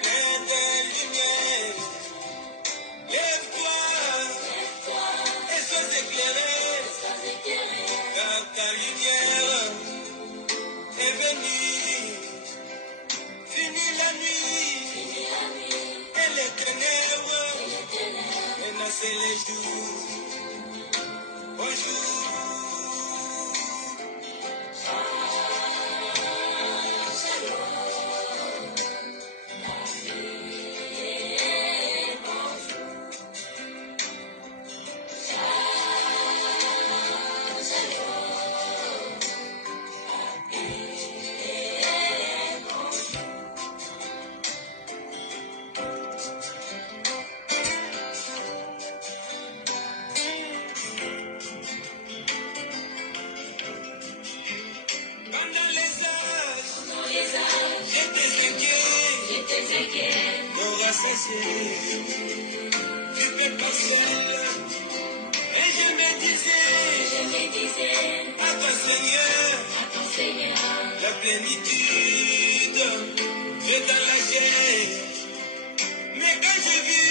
plein de lumière. Lève-toi et sois éclairé, car ta lumière est venue. Fini la nuit et les ténèbres, maintenant c'est les jours. Bonjour. Je peux pas seul. Et je me disais à ton Seigneur, la plénitude est dans la chair. Mais quand j'ai vu,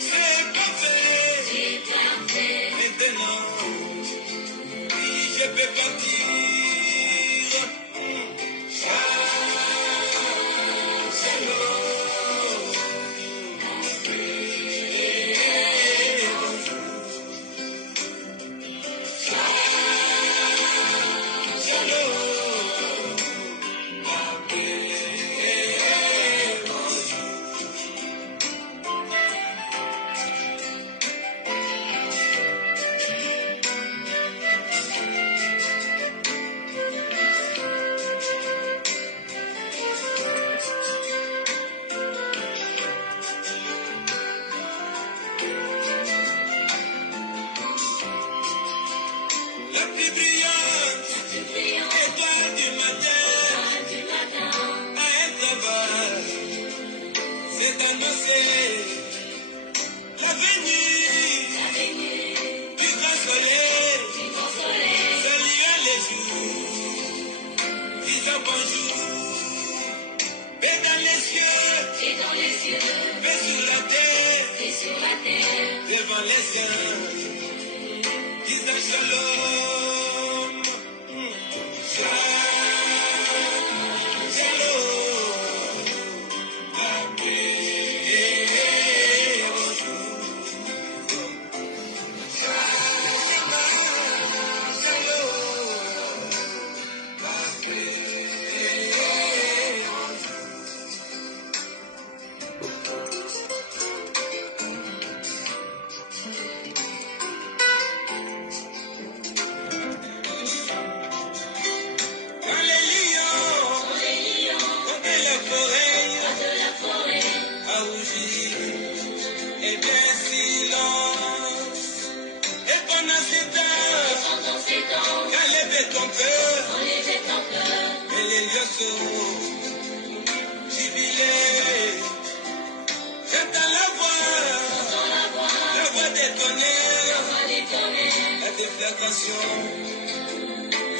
c'est parfait. Maintenant, oui, je peux partir.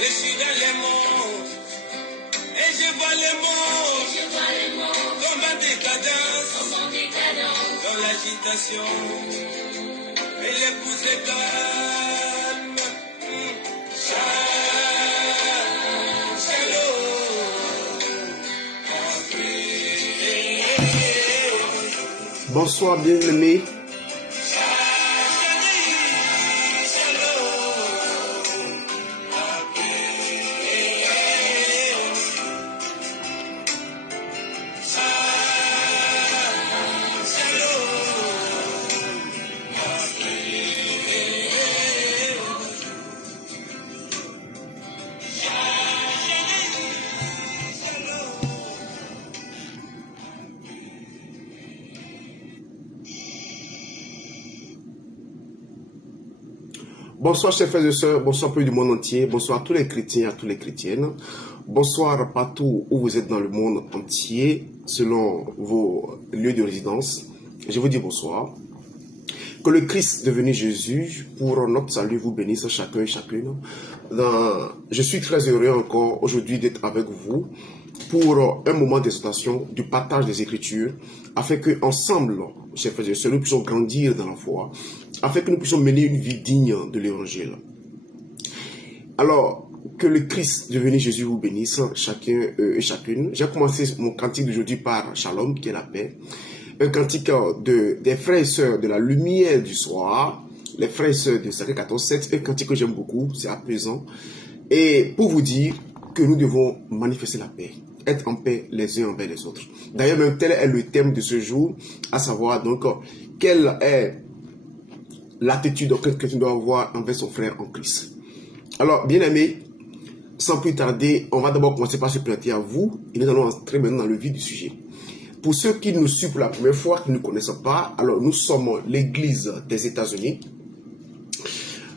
Je suis dans les monts et je vois les monts comme en décadence, dans l'agitation et l'épouse est calme. Bonsoir bien-aimés. Bonsoir chers frères et sœurs, bonsoir peuple du monde entier, bonsoir à tous les chrétiens et à toutes les chrétiennes, bonsoir partout où vous êtes dans le monde entier, selon vos lieux de résidence. Je vous dis bonsoir. Que le Christ devenu Jésus, pour notre salut, vous bénisse chacun et chacune. Je suis très heureux encore aujourd'hui d'être avec vous pour un moment d'exhortation, du partage des Écritures, afin que ensemble, chers frères et sœurs, nous puissions grandir dans la foi, afin que nous puissions mener une vie digne de l'Évangile. Alors, que le Christ devenu Jésus vous bénisse, chacun et chacune. J'ai commencé mon cantique d'aujourd'hui par Shalom, qui est la paix. Un cantique des frères et sœurs de la lumière du soir, les frères et sœurs de Sacré 14-7, un cantique que j'aime beaucoup, c'est apaisant. Et pour vous dire que nous devons manifester la paix, être en paix les uns envers les autres. D'ailleurs, même tel est le thème de ce jour, à savoir donc quelle est l'attitude qu'un chrétien doit avoir envers son frère en Christ. Alors, bien aimés, sans plus tarder, on va d'abord commencer par se présenter à vous et nous allons entrer maintenant dans le vif du sujet. Pour ceux qui nous suivent pour la première fois, qui ne nous connaissent pas, alors nous sommes l'Église des États-Unis.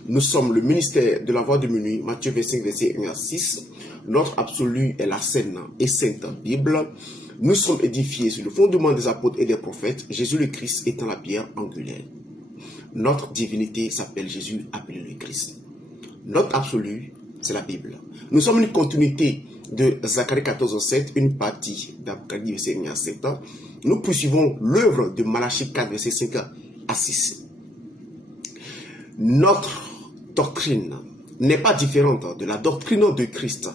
Nous sommes le ministère de la Voix de Minuit, Matthieu 25, verset 1 à 6. Notre absolu est la saine et sainte Bible. Nous sommes édifiés sur le fondement des apôtres et des prophètes, Jésus le Christ étant la pierre angulaire. Notre divinité s'appelle Jésus, appelé le Christ. Notre absolu, c'est la Bible. Nous sommes une continuité de Zacharie 14:7, une partie d'Apocalypse verset 1 à 7. Nous poursuivons l'œuvre de Malachie 4, verset 5 à 6. Notre doctrine n'est pas différente de la doctrine de Christ,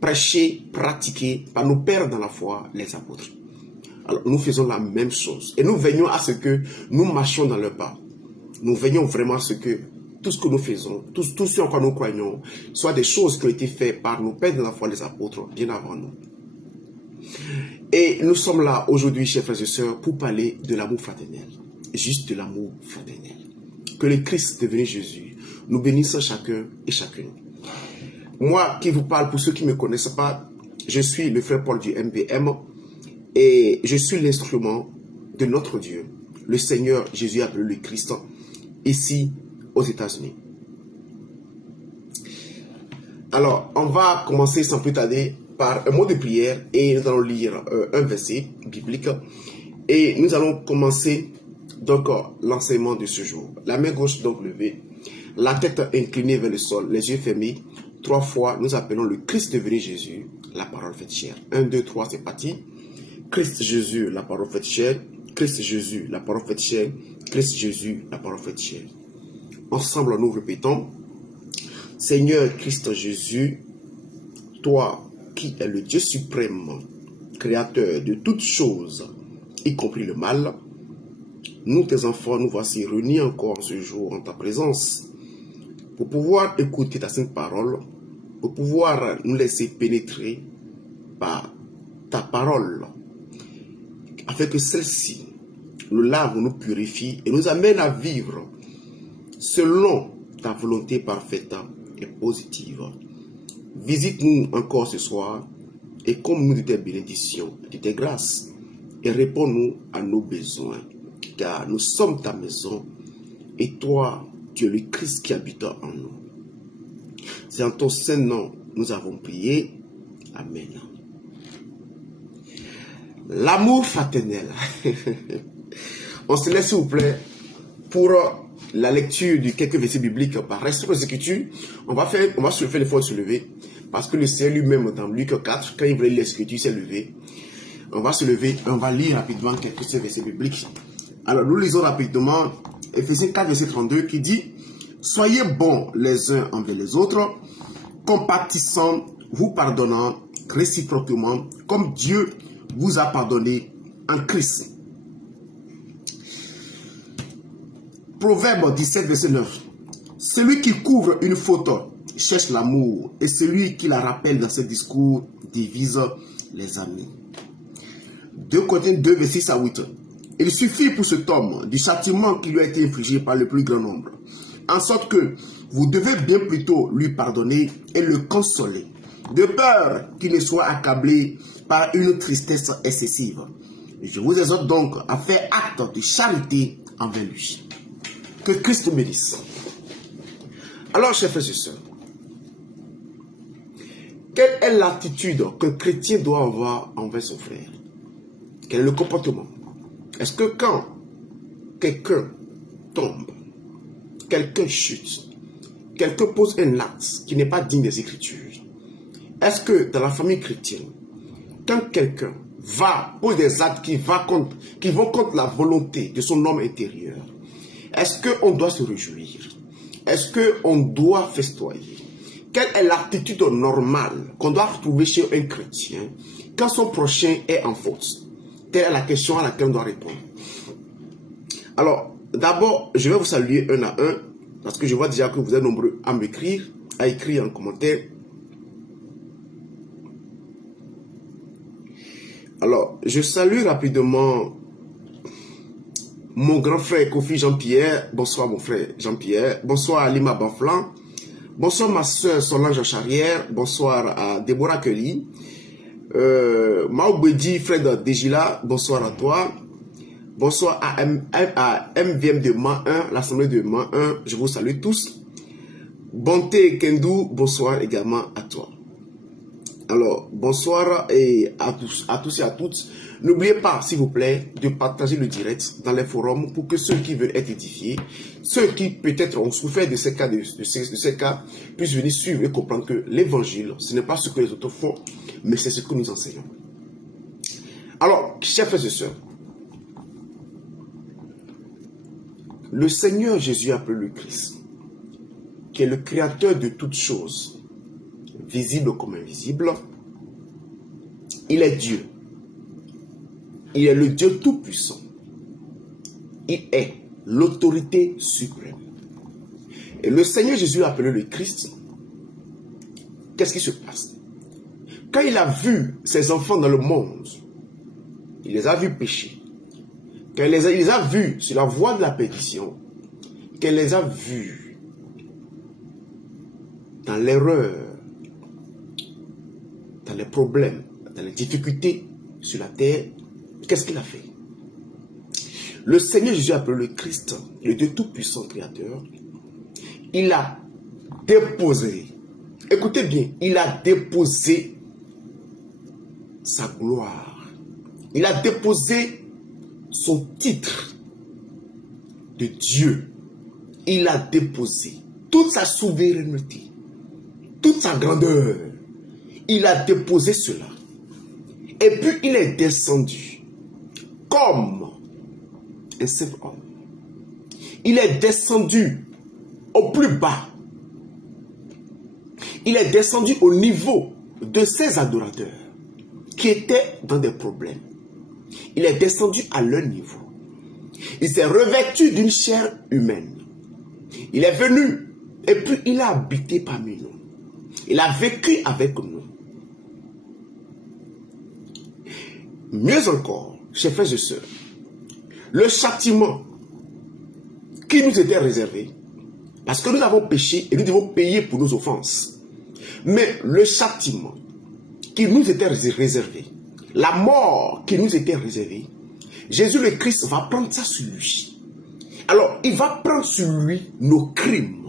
prêchée, pratiquée par nos pères dans la foi, les apôtres. Alors, nous faisons la même chose et nous veillons à ce que nous marchions dans leur pas. Nous veillons vraiment à ce que tout ce que nous faisons, tout ce en quoi nous croyons, soit des choses qui ont été faites par nos pères de la foi, les apôtres, bien avant nous. Et nous sommes là aujourd'hui, chers frères et sœurs, pour parler de l'amour fraternel. Juste de l'amour fraternel. Que le Christ devenu Jésus nous bénisse chacun et chacune. Moi qui vous parle, pour ceux qui ne me connaissent pas, je suis le frère Paul du MBM et je suis l'instrument de notre Dieu, le Seigneur Jésus appelé le Christ, ici aux États-Unis. Alors, on va commencer sans plus tarder par un mot de prière et nous allons lire un verset biblique et nous allons commencer donc l'enseignement de ce jour. La main gauche donc levée, la tête inclinée vers le sol, les yeux fermés. 3 fois, nous appelons le Christ devenu Jésus, la parole faite chair. 1, 2, 3, c'est parti. Christ Jésus, la parole faite chair. Christ Jésus, la parole faite chair. Christ Jésus, la parole faite chair. Ensemble, nous répétons, Seigneur Christ Jésus, toi qui es le Dieu suprême, créateur de toutes choses, y compris le mal, nous, tes enfants, nous voici réunis encore ce jour en ta présence pour pouvoir écouter ta sainte parole, pour pouvoir nous laisser pénétrer par ta parole, afin que celle-ci nous lave, nous purifie et nous amène à vivre selon ta volonté parfaite et positive. Visite-nous encore ce soir et comble-nous de tes bénédictions, de tes grâces et réponds-nous à nos besoins. Car nous sommes ta maison et toi, tu es le Christ qui habite en nous. C'est en ton saint nom nous avons prié. Amen. L'amour fraternel. On se laisse s'il vous plaît pour la lecture de quelques versets bibliques par reste aux Écritures. On va se faire l'effort de se lever parce que le Seigneur lui-même dans Luc 4, quand il voulait lire l'Écriture, il s'est levé. On va se lever, on va lire rapidement quelques versets bibliques. Alors, nous lisons rapidement Ephésiens 4, verset 32 qui dit « Soyez bons les uns envers les autres, compatissant, vous pardonnant réciproquement, comme Dieu vous a pardonné en Christ. » Proverbe 17, verset 9. « Celui qui couvre une faute cherche l'amour, et celui qui la rappelle dans ses discours divise les amis. » 2 Corinthiens 2, verset 6 à 8. Il suffit pour cet homme du châtiment qui lui a été infligé par le plus grand nombre, en sorte que vous devez bien plutôt lui pardonner et le consoler, de peur qu'il ne soit accablé par une tristesse excessive. Et je vous exhorte donc à faire acte de charité envers lui. Que Christ nous bénisse. Alors, chers frères et sœurs, quelle est l'attitude qu'un chrétien doit avoir envers son frère? Quel est le comportement? Est-ce que quand quelqu'un tombe, quelqu'un chute, quelqu'un pose un acte qui n'est pas digne des Écritures, est-ce que dans la famille chrétienne, quand quelqu'un va pour des actes qui vont contre la volonté de son homme intérieur, est-ce qu'on doit se réjouir? Est-ce qu'on doit festoyer? Quelle est l'attitude normale qu'on doit retrouver chez un chrétien quand son prochain est en faute? Telle est la question à laquelle on doit répondre. Alors, d'abord, je vais vous saluer un à un, parce que je vois déjà que vous êtes nombreux à m'écrire, à écrire en commentaire. Alors, je salue rapidement mon grand frère Kofi Jean-Pierre. Bonsoir mon frère Jean-Pierre. Bonsoir à Lima Banflan. Bonsoir ma soeur Solange Charrière. Bonsoir à Déborah Kelly. Maoubedi Fred Dejila. Bonsoir à toi. Bonsoir à MVM de Man 1, l'Assemblée de Man 1. Je vous salue tous. Bonté Kendou. Bonsoir également à toi. Alors, bonsoir et à tous et à toutes. N'oubliez pas, s'il vous plaît, de partager le direct dans les forums pour que ceux qui veulent être édifiés, ceux qui peut-être ont souffert de ces cas, puissent venir suivre et comprendre que l'évangile, ce n'est pas ce que les autres font, mais c'est ce que nous enseignons. Alors, chers frères et sœurs, le Seigneur Jésus appelé le Christ, qui est le créateur de toutes choses, visible comme invisible, il est Dieu. Il est le Dieu tout-puissant. Il est l'autorité suprême. Et le Seigneur Jésus appelé le Christ, qu'est-ce qui se passe? Quand il a vu ses enfants dans le monde, il les a vus pécher. Quand il les a vus sur la voie de la perdition, quand il les a vus dans l'erreur, dans les problèmes, dans les difficultés sur la terre, qu'est-ce qu'il a fait? Le Seigneur Jésus appelé le Christ, le Dieu tout-puissant créateur, il a déposé, écoutez bien, il a déposé sa gloire. Il a déposé son titre de Dieu. Il a déposé toute sa souveraineté, toute sa grandeur. Il a déposé cela. Et puis il est descendu comme un simple homme. Il est descendu au plus bas. Il est descendu au niveau de ses adorateurs qui étaient dans des problèmes. Il est descendu à leur niveau. Il s'est revêtu d'une chair humaine. Il est venu et puis il a habité parmi nous. Il a vécu avec nous. Mieux encore, chers frères et sœurs, le châtiment qui nous était réservé, parce que nous avons péché et nous devons payer pour nos offenses, mais le châtiment qui nous était réservé, la mort qui nous était réservée, Jésus le Christ va prendre ça sur lui. Alors, il va prendre sur lui nos crimes.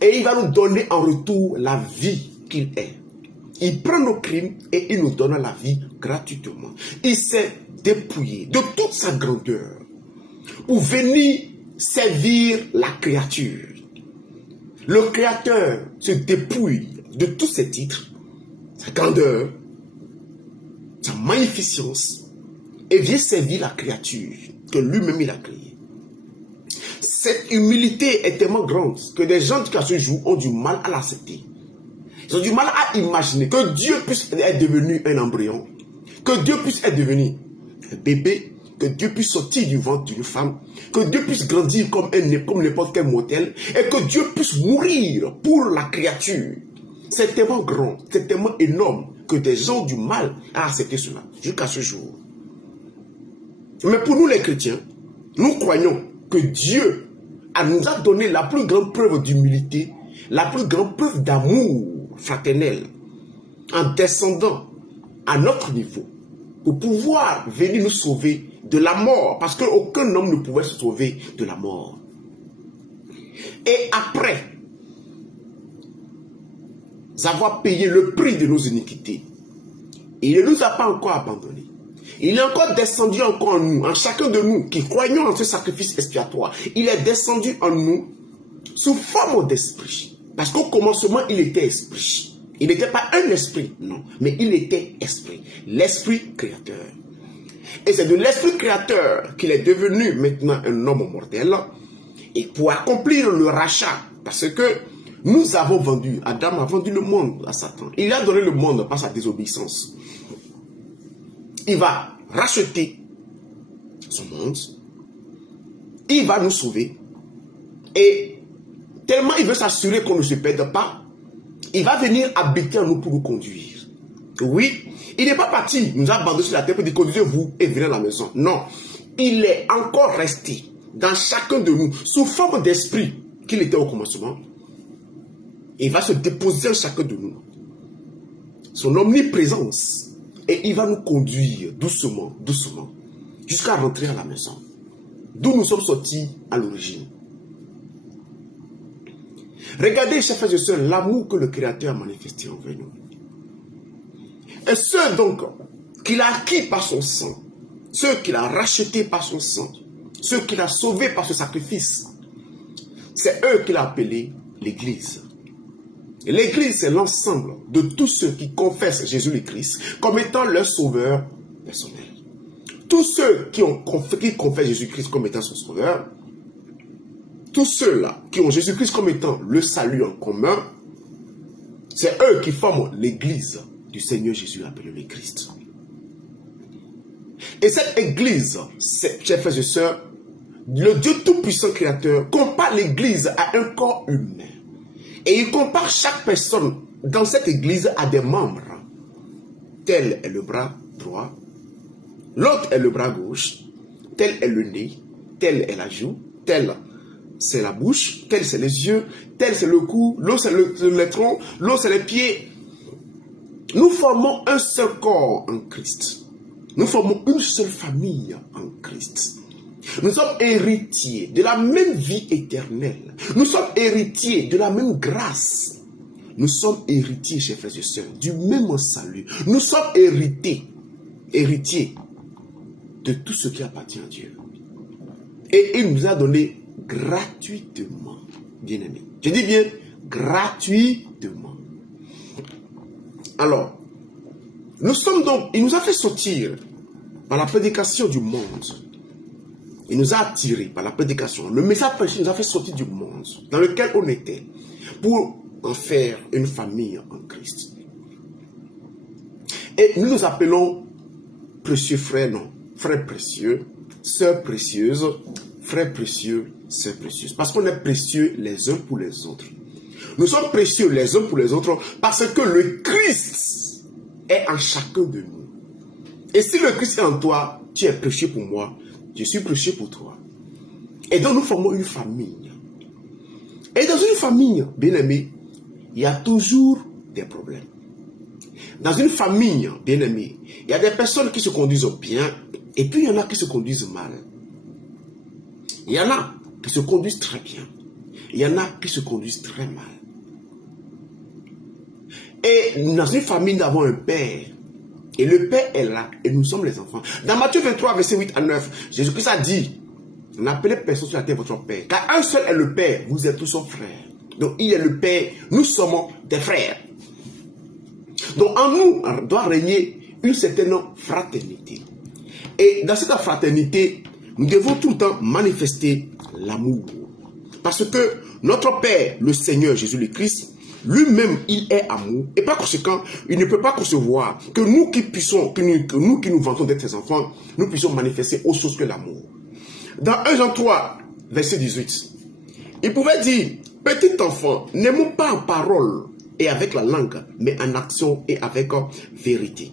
Et il va nous donner en retour la vie qu'il est. Il prend nos crimes et il nous donne la vie gratuitement. Il s'est dépouillé de toute sa grandeur pour venir servir la créature. Le Créateur se dépouille de tous ses titres, sa grandeur, sa magnificence, et vient servir la créature que lui-même il a créée. Cette humilité est tellement grande que des gens qui à ce jour ont du mal à l'accepter. Ils ont du mal à imaginer que Dieu puisse être devenu un embryon, que Dieu puisse être devenu un bébé, que Dieu puisse sortir du ventre d'une femme, que Dieu puisse grandir comme n'importe quel mortel, et que Dieu puisse mourir pour la créature. C'est tellement grand, c'est tellement énorme que des gens ont du mal à accepter cela, jusqu'à ce jour. Mais pour nous les chrétiens, nous croyons que Dieu nous a donné la plus grande preuve d'humilité, la plus grande preuve d'amour fraternel, en descendant à notre niveau, pour pouvoir venir nous sauver de la mort, parce qu'aucun homme ne pouvait se sauver de la mort. Et après avoir payé le prix de nos iniquités, il ne nous a pas encore abandonnés. Il est encore descendu encore en nous, en chacun de nous qui croyons en ce sacrifice expiatoire. Il est descendu en nous sous forme d'esprit. Parce qu'au commencement, il était esprit. Il n'était pas un esprit, non, mais il était esprit, l'esprit créateur. Et c'est de l'esprit créateur qu'il est devenu maintenant un homme mortel, et pour accomplir le rachat, parce que nous avons vendu, Adam a vendu le monde à Satan. Il a donné le monde par sa désobéissance. Il va racheter son monde, il va nous sauver, et tellement il veut s'assurer qu'on ne se perde pas, il va venir habiter en nous pour nous conduire. Oui, il n'est pas parti, nous a abandonnés sur la terre pour dire conduisez-vous et venez à la maison. Non, il est encore resté dans chacun de nous, sous forme d'esprit qu'il était au commencement. Il va se déposer en chacun de nous. Son omniprésence. Et il va nous conduire doucement, doucement, jusqu'à rentrer à la maison. D'où nous sommes sortis à l'origine. Regardez, chers frères et sœurs, l'amour que le Créateur a manifesté envers nous. Et ceux donc qu'il a acquis par son sang, ceux qu'il a rachetés par son sang, ceux qu'il a sauvés par ce sacrifice, c'est eux qu'il a appelés l'Église. Et l'Église, c'est l'ensemble de tous ceux qui confessent Jésus le Christ comme étant leur sauveur personnel. Tous ceux qui confessent Jésus-Christ comme étant son sauveur, tous ceux-là qui ont Jésus-Christ comme étant le salut en commun, c'est eux qui forment l'Église du Seigneur Jésus appelé le Christ. Et cette Église, chers frères et sœurs, le Dieu Tout-Puissant Créateur compare l'Église à un corps humain. Et il compare chaque personne dans cette Église à des membres. Tel est le bras droit, l'autre est le bras gauche, tel est le nez, tel est la joue, tel c'est la bouche, tel c'est les yeux, tel c'est le cou, l'autre c'est le tronc, l'autre c'est les pieds. Nous formons un seul corps en Christ. Nous formons une seule famille en Christ. Nous sommes héritiers de la même vie éternelle. Nous sommes héritiers de la même grâce. Nous sommes héritiers, chers frères et sœurs, du même salut. Nous sommes héritiers de tout ce qui appartient à Dieu. Et il nous a donné gratuitement, bien-aimés. Je dis bien gratuitement. Alors, nous sommes donc, il nous a fait sortir par la prédication du monde. Il nous a attirés par la prédication. Le message prêché nous a fait sortir du monde dans lequel on était pour en faire une famille en Christ. Et nous nous appelons précieux frères, non, frères précieux, sœurs précieuses, frères précieux, sœurs précieuses. Parce qu'on est précieux les uns pour les autres. Nous sommes précieux les uns pour les autres parce que le Christ est en chacun de nous. Et si le Christ est en toi, tu es précieux pour moi. Je suis précieux pour toi. Et donc nous formons une famille. Et dans une famille, bien aimé, il y a toujours des problèmes. Dans une famille, bien aimé, il y a des personnes qui se conduisent bien, et puis il y en a qui se conduisent mal. Il y en a qui se conduisent très bien. Il y en a qui se conduisent très mal. Et dans une famille, nous avons un père. Et le Père est là, et nous sommes les enfants. Dans Matthieu 23, verset 8 à 9, Jésus-Christ a dit, n'appelez personne sur la terre votre Père, car un seul est le Père, vous êtes tous son frère. Donc il est le Père, nous sommes des frères. Donc en nous doit régner une certaine fraternité. Et dans cette fraternité, nous devons tout le temps manifester l'amour. Parce que notre Père, le Seigneur Jésus le Christ, lui-même, il est amour. Et par conséquent, il ne peut pas concevoir que nous qui nous vantons d'être ses enfants, nous puissions manifester autre chose que l'amour. Dans 1 Jean 3, verset 18, il pouvait dire, petit enfant, n'aimons pas en parole et avec la langue, mais en action et avec vérité.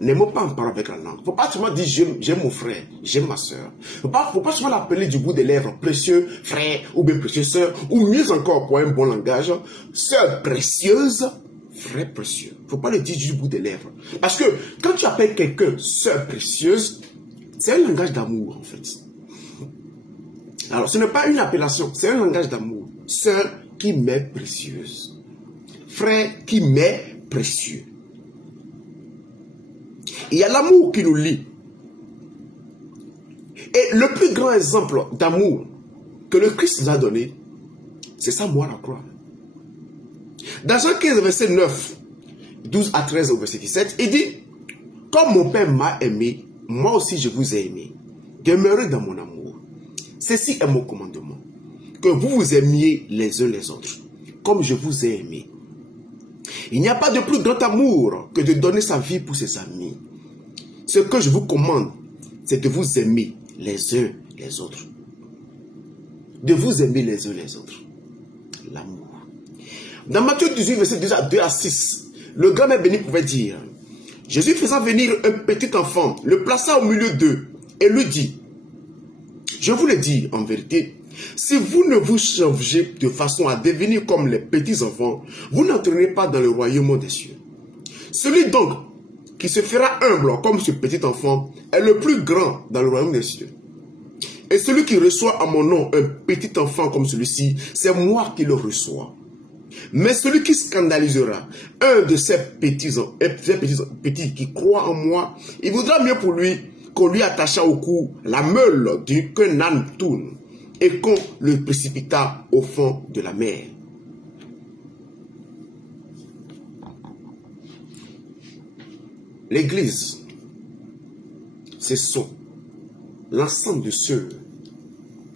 N'aimons pas en parole avec la langue. Il ne faut pas seulement dire j'aime mon frère, j'aime ma soeur. Il ne faut pas seulement l'appeler du bout des lèvres, précieux frère ou bien précieux sœur, ou mieux encore pour un bon langage, sœur précieuse, frère précieux. Il ne faut pas le dire du bout des lèvres. Parce que quand tu appelles quelqu'un sœur précieuse, c'est un langage d'amour en fait. Alors ce n'est pas une appellation, c'est un langage d'amour. Sœur qui m'est précieuse. Frère qui m'est précieux. Il y a l'amour qui nous lie. Et le plus grand exemple d'amour que le Christ nous a donné, c'est sa mort à la croix. Dans Jean 15, verset 9, 12 à 13 au verset 17, il dit, comme mon Père m'a aimé, moi aussi je vous ai aimé. Demeurez dans mon amour. Ceci est mon commandement, que vous vous aimiez les uns les autres, comme je vous ai aimé. Il n'y a pas de plus grand amour que de donner sa vie pour ses amis. Ce que je vous commande, c'est de vous aimer les uns les autres. De vous aimer les uns les autres. L'amour. Dans Matthieu 18, verset 2 à 6, le grand-mère béni pouvait dire, Jésus faisant venir un petit enfant, le plaça au milieu d'eux et lui dit, je vous le dis en vérité, si vous ne vous changez de façon à devenir comme les petits enfants, vous n'entrerez pas dans le royaume des cieux. Celui donc qui se fera humble comme ce petit enfant est le plus grand dans le royaume des cieux. Et celui qui reçoit à mon nom un petit enfant comme celui-ci, c'est moi qui le reçois. Mais celui qui scandalisera un de ces petits qui croient en moi, il vaudra mieux pour lui qu'on lui attacha au cou la meule qu'un âne tourne et qu'on le précipita au fond de la mer. L'Église, ce sont l'ensemble de ceux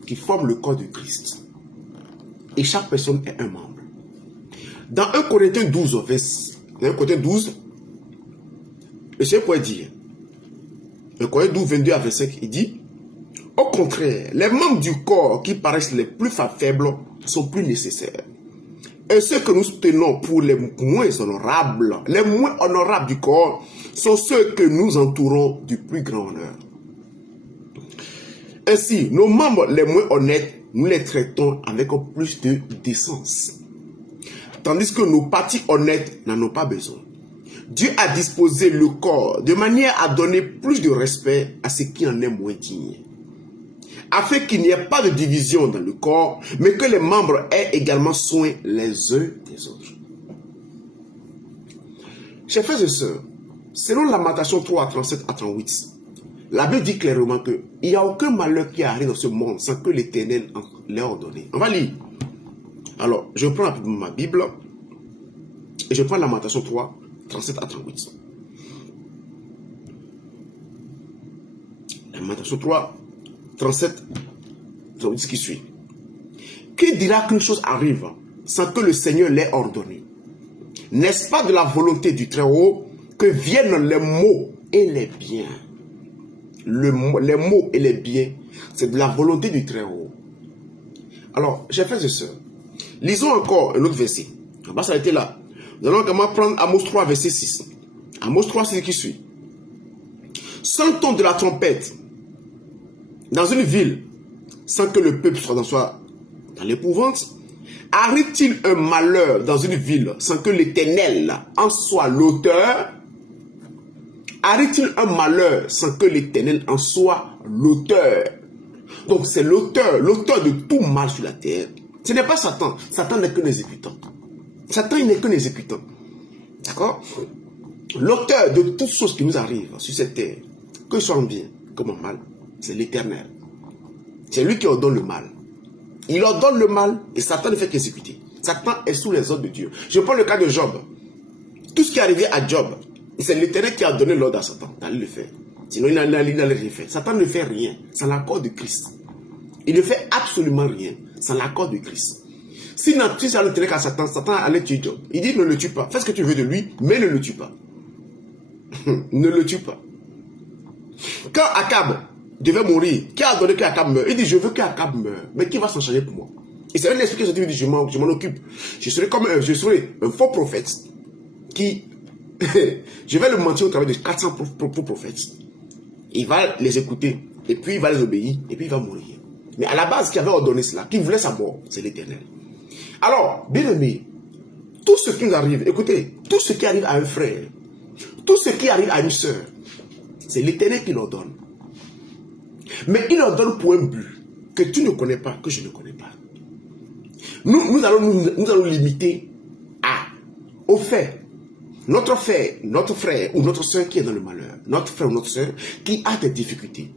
qui forment le corps de Christ. Et chaque personne est un membre. Dans 1 Corinthiens 12, le Seigneur pourrait dire, 1 Corinthiens 12, 22 à 25, il dit, au contraire, les membres du corps qui paraissent les plus faibles sont plus nécessaires. Et ceux que nous tenons pour les moins honorables du corps sont ceux que nous entourons du plus grand honneur. Ainsi, nos membres les moins honnêtes, nous les traitons avec plus de décence. Tandis que nos parties honnêtes n'en ont pas besoin. Dieu a disposé le corps de manière à donner plus de respect à ce qui en est moins digne. Afin qu'il n'y ait pas de division dans le corps, mais que les membres aient également soin les uns des autres. Chers frères et sœurs, selon Lamentation 3, 37 à 38, la Bible dit clairement qu'il n'y a aucun malheur qui arrive dans ce monde sans que l'Éternel l'ait ordonné. On va lire. Alors, je prends rapidement ma Bible et je prends Lamentation 3, 37 à 38. Lamentation 3, 37, 38, ce qui suit. Qui dira qu'une chose arrive sans que le Seigneur l'ait ordonné? N'est-ce pas de la volonté du Très-Haut que viennent les maux et les biens? Les maux et les biens, c'est de la volonté du Très-Haut. Alors, chers frères et sœurs, lisons encore un autre verset. On va s'arrêter là. Nous allons également prendre Amos 3, verset 6. Amos 3, c'est ce qui suit. Sans le ton de la trompette, dans une ville, sans que le peuple soit dans l'épouvante, arrive-t-il un malheur dans une ville sans que l'Éternel en soit l'auteur? Arrive-t-il un malheur sans que l'Éternel en soit l'auteur? Donc c'est l'auteur de tout mal sur la terre. Ce n'est pas Satan. Satan n'est qu'un exécutant. Satan, il n'est qu'un exécutant. D'accord? L'auteur de toutes choses qui nous arrivent sur cette terre, que ce soit en bien comme en mal, c'est l'Éternel. C'est lui qui ordonne le mal. Il ordonne le mal et Satan ne fait qu'exécuter. Satan est sous les ordres de Dieu. Je prends le cas de Job. Tout ce qui est arrivé à Job, c'est l'Éternel qui a donné l'ordre à Satan d'aller le faire. Sinon, il n'allait rien faire. Satan ne fait rien sans l'accord de Christ. Il ne fait absolument rien sans l'accord de Christ. Si ça ne tenait qu'à Satan, Satan allait tuer Job. Il dit ne le tue pas. Fais ce que tu veux de lui, mais ne le tue pas. Ne le tue pas. Quand Akab devait mourir, qui a donné qu'Akab meure? Il dit je veux qu'Akab meure. Mais qui va s'en charger pour moi? Et c'est un esprit qui dit je m'en occupe. Je serai un faux prophète qui je vais le mentir au travers de 400 prophètes. Il va les écouter et puis il va les obéir et puis il va mourir. Mais à la base, qui avait ordonné cela, qui voulait sa mort, c'est l'Éternel. Alors, bien aimé, tout ce qui nous arrive, écoutez, tout ce qui arrive à un frère, tout ce qui arrive à une sœur, c'est l'Éternel qui l'ordonne. Mais il ordonne pour un but que tu ne connais pas, que je ne connais pas. Nous allons limiter au fait. Notre frère ou notre soeur qui est dans le malheur, notre frère ou notre soeur qui a des difficultés.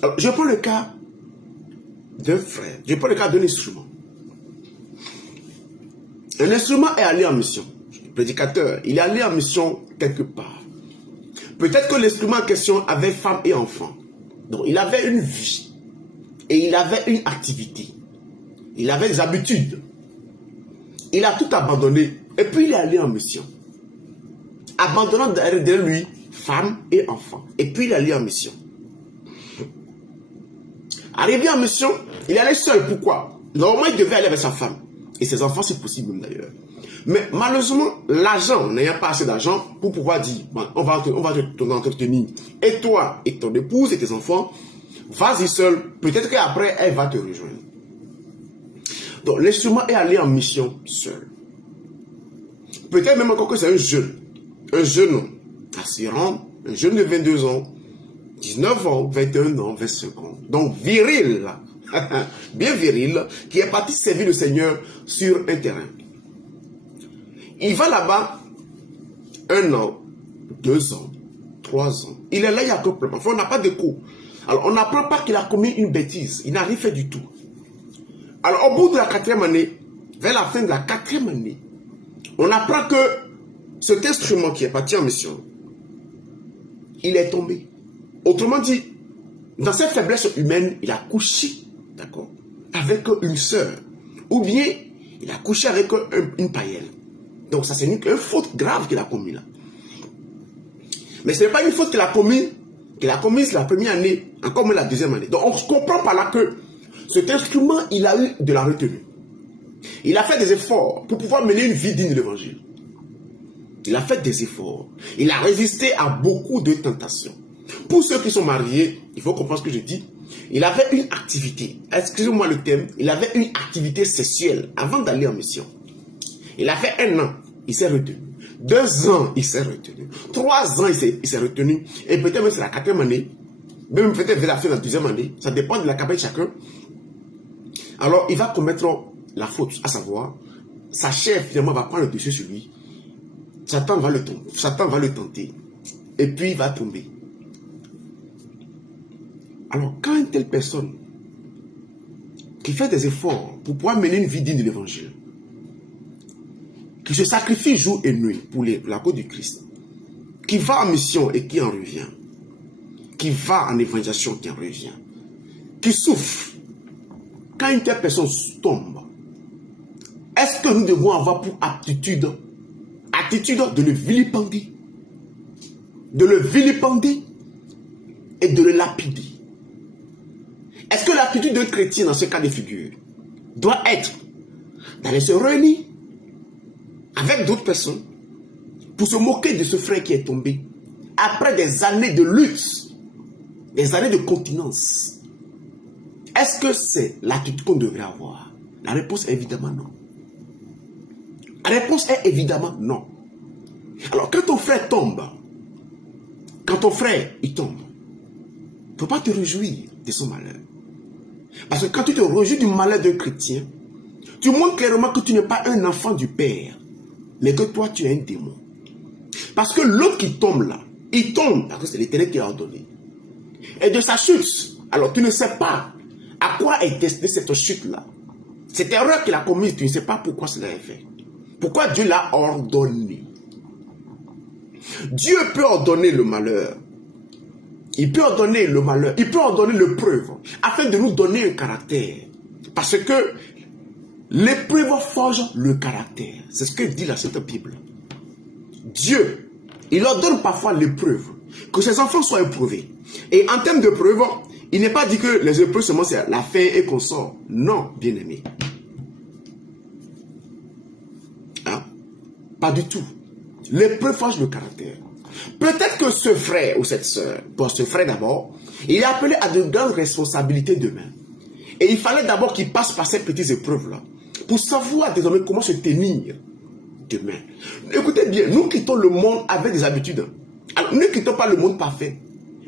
Alors, je prends le cas d'un frère, je prends le cas d'un instrument. Un instrument est allé en mission. Le prédicateur, il est allé en mission quelque part. Peut-être que l'instrument en question avait femme et enfant. Donc, il avait une vie. Et il avait une activité. Il avait des habitudes. Il a tout abandonné. Et puis, il est allé en mission. Abandonnant derrière lui femme et enfant. Et puis, il est allé en mission. Arrivé en mission, il est allé seul. Pourquoi? Normalement, il devait aller avec sa femme. Et ses enfants, c'est possible d'ailleurs. Mais malheureusement, l'agent n'ayant pas assez d'argent pour pouvoir dire, bon, on va t'entretenir. Et toi, et ton épouse et tes enfants, vas-y seul. Peut-être qu'après, elle va te rejoindre. Donc, l'instrument est allé en mission seul. Peut-être même encore que c'est un jeune assurant, un jeune de 22 ans, 19 ans, 21 ans, 25 ans. Donc, viril, bien viril, qui est parti servir le Seigneur sur un terrain. Il va là-bas 1 an, 2 ans, 3 ans. Il est là, il y a que plein. Enfin, on n'a pas de cours. Alors, on n'apprend pas qu'il a commis une bêtise. Il n'a rien fait du tout. Alors, au bout de la 4e année, vers la fin de la 4e année, on apprend que cet instrument qui est parti en mission, il est tombé. Autrement dit, dans cette faiblesse humaine, il a couché, d'accord, avec une sœur. Ou bien, il a couché avec une païenne. Donc, ça, c'est une faute grave qu'il a commise là. Mais ce n'est pas une faute qu'il a commise la première année, encore moins la 2e année. Donc, on comprend par là que cet instrument, il a eu de la retenue. Il a fait des efforts pour pouvoir mener une vie digne de l'évangile. Il a fait des efforts. Il a résisté à beaucoup de tentations. Pour ceux qui sont mariés, il faut comprendre ce que je dis. Il avait une activité, excusez-moi le terme, il avait une activité sexuelle avant d'aller en mission. Il a fait 1 an, il s'est retenu. 2 ans, il s'est retenu. 3 ans, il s'est retenu. Et peut-être même c'est la 4e année, même peut-être vers la fin de la 2e année, ça dépend de la capacité de chacun. Alors, il va commettre la faute, à savoir, sa chair finalement va prendre le dessus sur lui. Satan va le tenter. Et puis, il va tomber. Alors, quand une telle personne qui fait des efforts pour pouvoir mener une vie digne de l'évangile, qui se sacrifie jour et nuit pour la cause du Christ, qui va en mission et qui en revient, qui va en évangélisation qui en revient, qui souffre, quand une telle personne tombe, est-ce que nous devons avoir pour attitude de le vilipender, et de le lapider? Est-ce que l'attitude d'un chrétien dans ce cas de figure doit être d'aller se réunir avec d'autres personnes pour se moquer de ce frère qui est tombé après des années de lutte, des années de continence? Est-ce que c'est l'attitude qu'on devrait avoir? La réponse est évidemment non. La réponse est évidemment non. Alors quand ton frère tombe, il tombe, il ne faut pas te réjouir de son malheur. Parce que quand tu te réjouis du malheur d'un chrétien, tu montres clairement que tu n'es pas un enfant du Père, mais que toi tu es un démon. Parce que l'autre qui tombe là, il tombe parce que c'est l'Éternel qui l'a ordonné. Et de sa chute, alors tu ne sais pas à quoi est destinée cette chute-là. Cette erreur qu'il a commise, tu ne sais pas pourquoi cela est fait. Pourquoi Dieu l'a ordonné. Dieu peut ordonner le malheur. Il peut ordonner le malheur. Il peut ordonner l'épreuve afin de nous donner un caractère. Parce que l'épreuve forge le caractère. C'est ce que dit la Sainte Bible. Dieu, il ordonne parfois l'épreuve. Que ses enfants soient éprouvés. Et en termes d'épreuve, il n'est pas dit que les épreuves seulement c'est la fin et qu'on sort. Non, bien aimé. Hein? Pas du tout. L'épreuve forge le caractère. Peut-être que ce frère ou cette soeur, pour ce frère d'abord, il est appelé à de grandes responsabilités demain. Et il fallait d'abord qu'il passe par ces petites épreuves-là pour savoir désormais comment se tenir demain. Écoutez bien, nous quittons le monde avec des habitudes. Alors, ne quittons pas le monde parfait.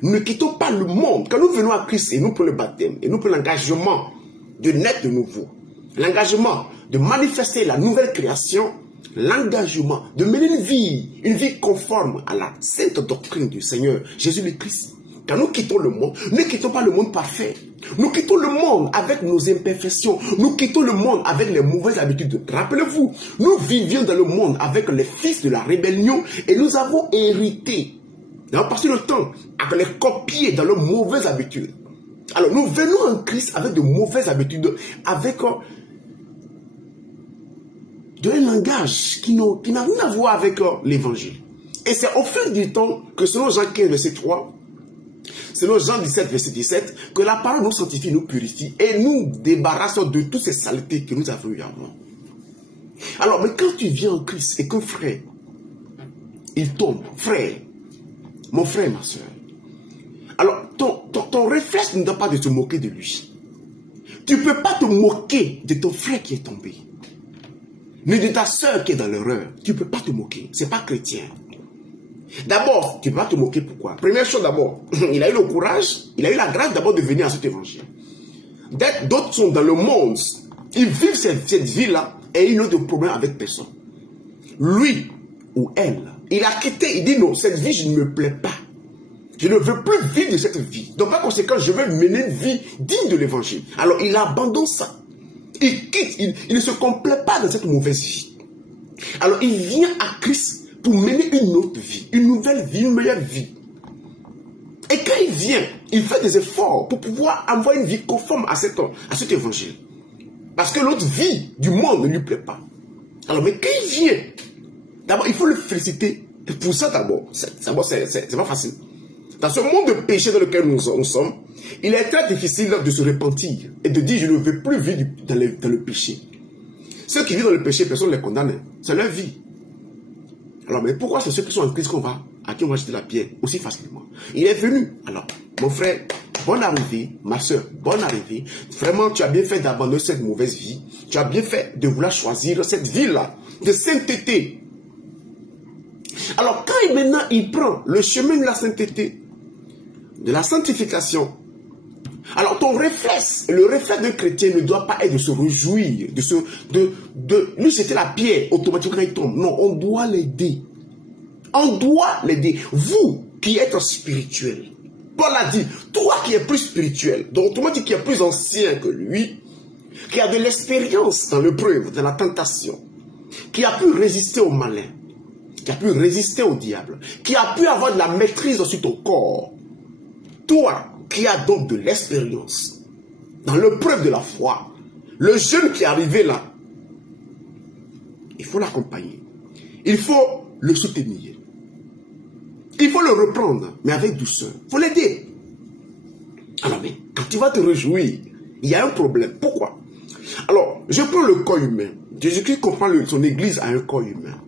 Ne quittons pas le monde. Quand nous venons à Christ et nous prenons le baptême, et nous prenons l'engagement de naître de nouveau, l'engagement de manifester la nouvelle création, l'engagement de mener une vie conforme à la sainte doctrine du Seigneur Jésus le Christ. Quand nous quittons le monde, ne quittons pas le monde parfait. Nous quittons le monde avec nos imperfections. Nous quittons le monde avec les mauvaises habitudes. Rappelez-vous, nous vivions dans le monde avec les fils de la rébellion et nous avons hérité, dans passé le temps, à les copier dans leurs mauvaises habitudes. Alors nous venons en Christ avec de mauvaises habitudes, avec un langage qui n'a rien à voir avec l'évangile. Et c'est au fil du temps que selon Jean 15, verset 3, selon Jean 17, verset 17, que la parole nous sanctifie, nous purifie et nous débarrasse de toutes ces saletés que nous avons eues avant. Alors, mais quand tu viens en Christ et qu'un frère, il tombe, frère, mon frère, ma soeur, alors ton réflexe ne doit pas de te moquer de lui. Tu ne peux pas te moquer de ton frère qui est tombé, ni de ta soeur qui est dans l'erreur. Tu ne peux pas te moquer, ce n'est pas chrétien. D'abord, tu ne peux pas te moquer, pourquoi? Première chose d'abord, il a eu le courage, il a eu la grâce d'abord de venir à cet évangile. D'autres sont dans le monde, ils vivent cette vie-là et ils n'ont de problème avec personne. Lui ou elle, il a quitté, il dit non, cette vie, je ne me plais pas. Je ne veux plus vivre de cette vie. Donc par conséquent, je veux mener une vie digne de l'évangile. Alors il abandonne ça. Il quitte, il ne se complaît pas dans cette mauvaise vie. Alors il vient à Christ pour mener une autre vie, une nouvelle vie, une meilleure vie. Et quand il vient, il fait des efforts pour pouvoir avoir une vie conforme à cet évangile. Parce que l'autre vie du monde ne lui plaît pas. Alors, mais quand il vient, d'abord, il faut le féliciter. Et pour ça, d'abord, c'est pas facile. Dans ce monde de péché dans lequel nous sommes, il est très difficile de se repentir et de dire, je ne veux plus vivre dans le péché. Ceux qui vivent dans le péché, personne ne les condamne. C'est leur vie. Alors, mais pourquoi c'est ceux qui sont en Christ à qui on va jeter la pierre aussi facilement? Il est venu. Alors, mon frère, bonne arrivée. Ma soeur, bonne arrivée. Vraiment, tu as bien fait d'abandonner cette mauvaise vie. Tu as bien fait de vouloir choisir cette vie-là, de sainteté. Alors, quand maintenant il prend le chemin de la sainteté, de la sanctification, alors ton réflexe, le réflexe d'un chrétien ne doit pas être de se réjouir, de lui jeter la pierre automatiquement quand il tombe. Non, on doit l'aider. On doit l'aider. Vous qui êtes spirituel, Paul a dit, toi qui es plus spirituel, donc automatiquement qui est plus ancien que lui, qui a de l'expérience dans l'épreuve, dans la tentation, qui a pu résister au malin, qui a pu résister au diable, qui a pu avoir de la maîtrise sur ton corps, toi qui as donc de l'expérience dans l'épreuve de la foi, le jeune qui est arrivé là, il faut l'accompagner, il faut le soutenir, il faut le reprendre, mais avec douceur, il faut l'aider. Alors, mais quand tu vas te réjouir, il y a un problème. Pourquoi? Alors, je prends le corps humain. Jésus-Christ comprend son église à un corps humain.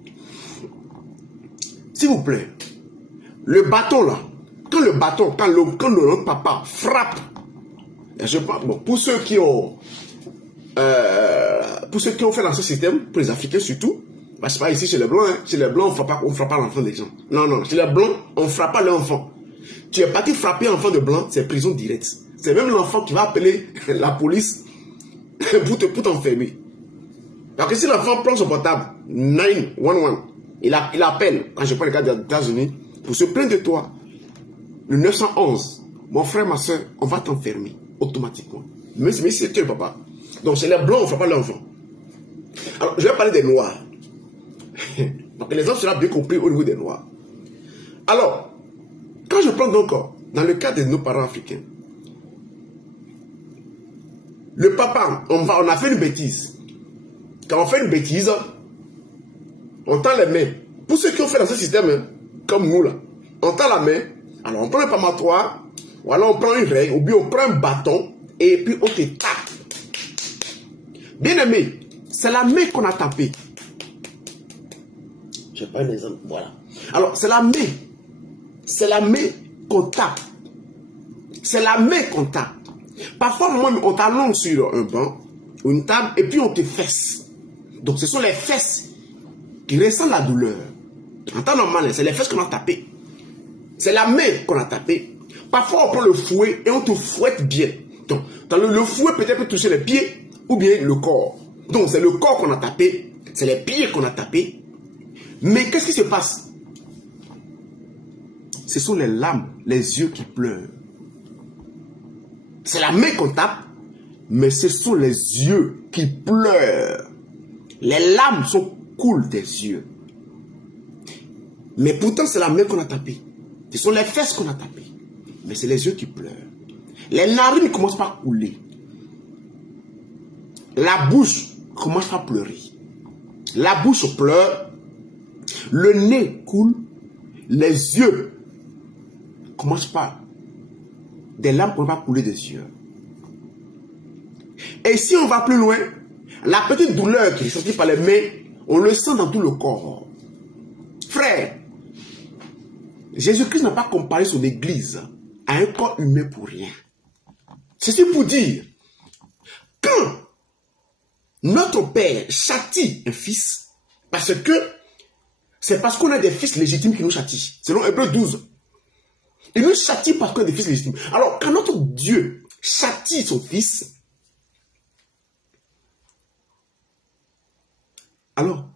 S'il vous plaît, le bâton là, quand le papa frappe, je pense, bon, pour ceux qui ont fait dans ce système, pour les Africains surtout, bah, c'est pas ici chez les Blancs, hein. Chez les Blancs, on ne frappe pas l'enfant des gens. Non, non, chez les Blancs, on ne frappe pas l'enfant. Tu es parti frapper un enfant de Blanc, c'est prison directe. C'est même l'enfant qui va appeler la police pour t'enfermer. Parce que si l'enfant prend son portable, 911, il appelle, quand je prends le cas des États-Unis, pour se plaindre de toi, le 911, mon frère, ma soeur, on va t'enfermer automatiquement. Mais c'est que le papa. Donc c'est les Blancs, on ne frappe pas l'enfant. Alors, je vais parler des Noirs. Parce que les gens seront bien compris au niveau des Noirs. Alors, quand je prends donc, dans le cas de nos parents africains, le papa, on a fait une bêtise. Quand on fait une bêtise, on tend les mains. Pour ceux qui ont fait dans ce système, comme nous là, on tend la main, alors on prend un pamatoire, ou alors on prend une règle, ou bien on prend un bâton, et puis on te tape. Bien aimé, c'est la main qu'on a tapée. Je prends un exemple, voilà. Alors, c'est la main. C'est la main qu'on tape. C'est la main qu'on tape. Parfois, on t'allonge sur un banc ou une table et puis on te fesse. Donc, ce sont les fesses qui ressentent la douleur. En temps normal, c'est les fesses qu'on a tapées. C'est la main qu'on a tapée. Parfois, on prend le fouet et on te fouette bien. Donc, dans le fouet peut-être peut toucher les pieds ou bien le corps. Donc, c'est le corps qu'on a tapé. C'est les pieds qu'on a tapés. Mais qu'est-ce qui se passe? ce sont les larmes, les yeux qui pleurent. C'est la main qu'on tape, mais ce sont les yeux qui pleurent. Les larmes coulent des yeux. Mais pourtant, c'est la main qu'on a tapée. Ce sont les fesses qu'on a tapées. Mais c'est les yeux qui pleurent. Les narines commencent par couler. La bouche commence par pleurer. La bouche pleure. Le nez coule. Les yeux commencent par... Des larmes commencent par couler des yeux. Et si on va plus loin, la petite douleur qui est sortie par les mains, on le sent dans tout le corps. Frère, Jésus-Christ n'a pas comparé son église à un corps humain pour rien. C'est pour dire, quand notre Père châtie un fils, c'est parce qu'on a des fils légitimes qui nous châtient. Selon Hébreux 12. Il nous châtie parce qu'on a des fils légitimes. Alors, quand notre Dieu châtie son fils, alors,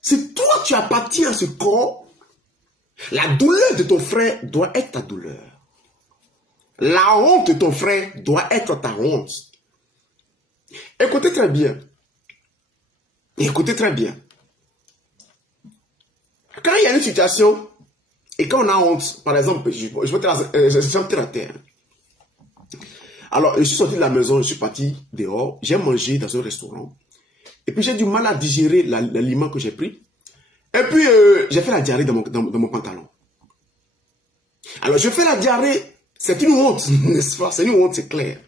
si toi tu appartiens à ce corps, la douleur de ton frère doit être ta douleur. La honte de ton frère doit être ta honte. Écoutez très bien. Écoutez très bien. Quand il y a une situation et quand on a honte, par exemple, je vais à terre. Alors, je suis sorti de la maison, je suis parti dehors, j'ai mangé dans un restaurant. Et puis j'ai du mal à digérer l'aliment que j'ai pris. Et puis j'ai fait la diarrhée dans mon pantalon. Alors je fais la diarrhée, c'est une honte, n'est-ce pas? C'est une honte, c'est clair.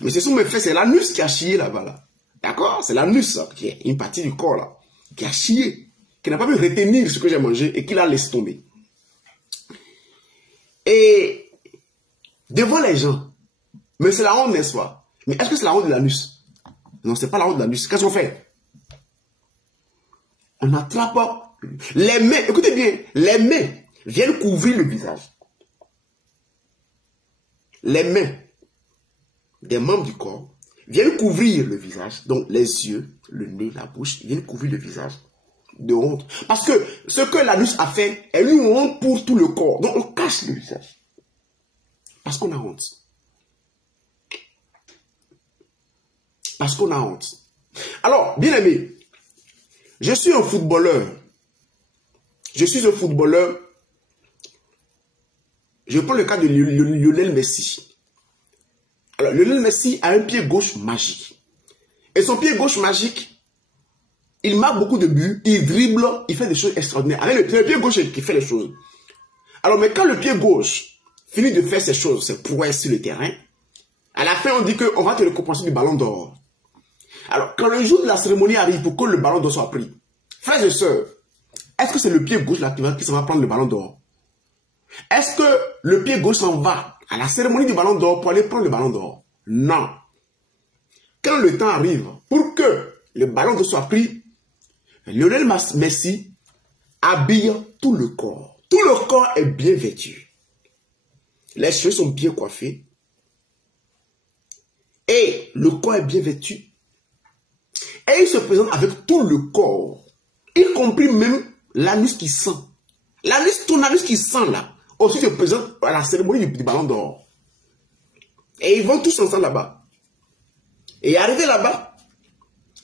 Mais c'est ce qu'on me fait, c'est l'anus qui a chié là-bas. Là. D'accord? C'est l'anus, qui est une partie du corps là, qui a chié, qui n'a pas pu retenir ce que j'ai mangé et qui l'a laissé tomber. Et devant les gens, mais c'est la honte, n'est-ce pas? Mais est-ce que c'est la honte de l'anus? Non, c'est pas la honte de l'anus. Qu'est-ce qu'on fait? On attrape les mains. Écoutez bien, les mains viennent couvrir le visage. Les mains des membres du corps viennent couvrir le visage. Donc les yeux, le nez, la bouche, viennent couvrir le visage de honte. Parce que ce que l'anus a fait est une honte pour tout le corps. Donc on cache le visage. Parce qu'on a honte. Parce qu'on a honte. Alors, bien aimé, je suis un footballeur. Je suis un footballeur. Je prends le cas de Lionel Messi. Alors, Lionel Messi a un pied gauche magique. Et son pied gauche magique, il marque beaucoup de buts, il dribble, il fait des choses extraordinaires. C'est le pied gauche qui fait les choses. Alors, mais quand le pied gauche finit de faire ses choses, ses prouesses sur le terrain, à la fin, on dit qu'on va te récompenser du ballon d'or. Alors, quand le jour de la cérémonie arrive pour que le ballon d'or soit pris, frères et sœurs, est-ce que c'est le pied gauche là qui s'en va prendre le ballon d'or? Est-ce que le pied gauche s'en va à la cérémonie du ballon d'or pour aller prendre le ballon d'or? Non. Quand le temps arrive, pour que le ballon d'or soit pris, Lionel Messi habille tout le corps. Tout le corps est bien vêtu. Les cheveux sont bien coiffés. Et le corps est bien vêtu. Et il se présente avec tout le corps, y compris même l'anus qui sent. Ton anus qui sent là, aussi se présente à la cérémonie du ballon d'or. Et ils vont tous ensemble là-bas. Et arrivé là-bas,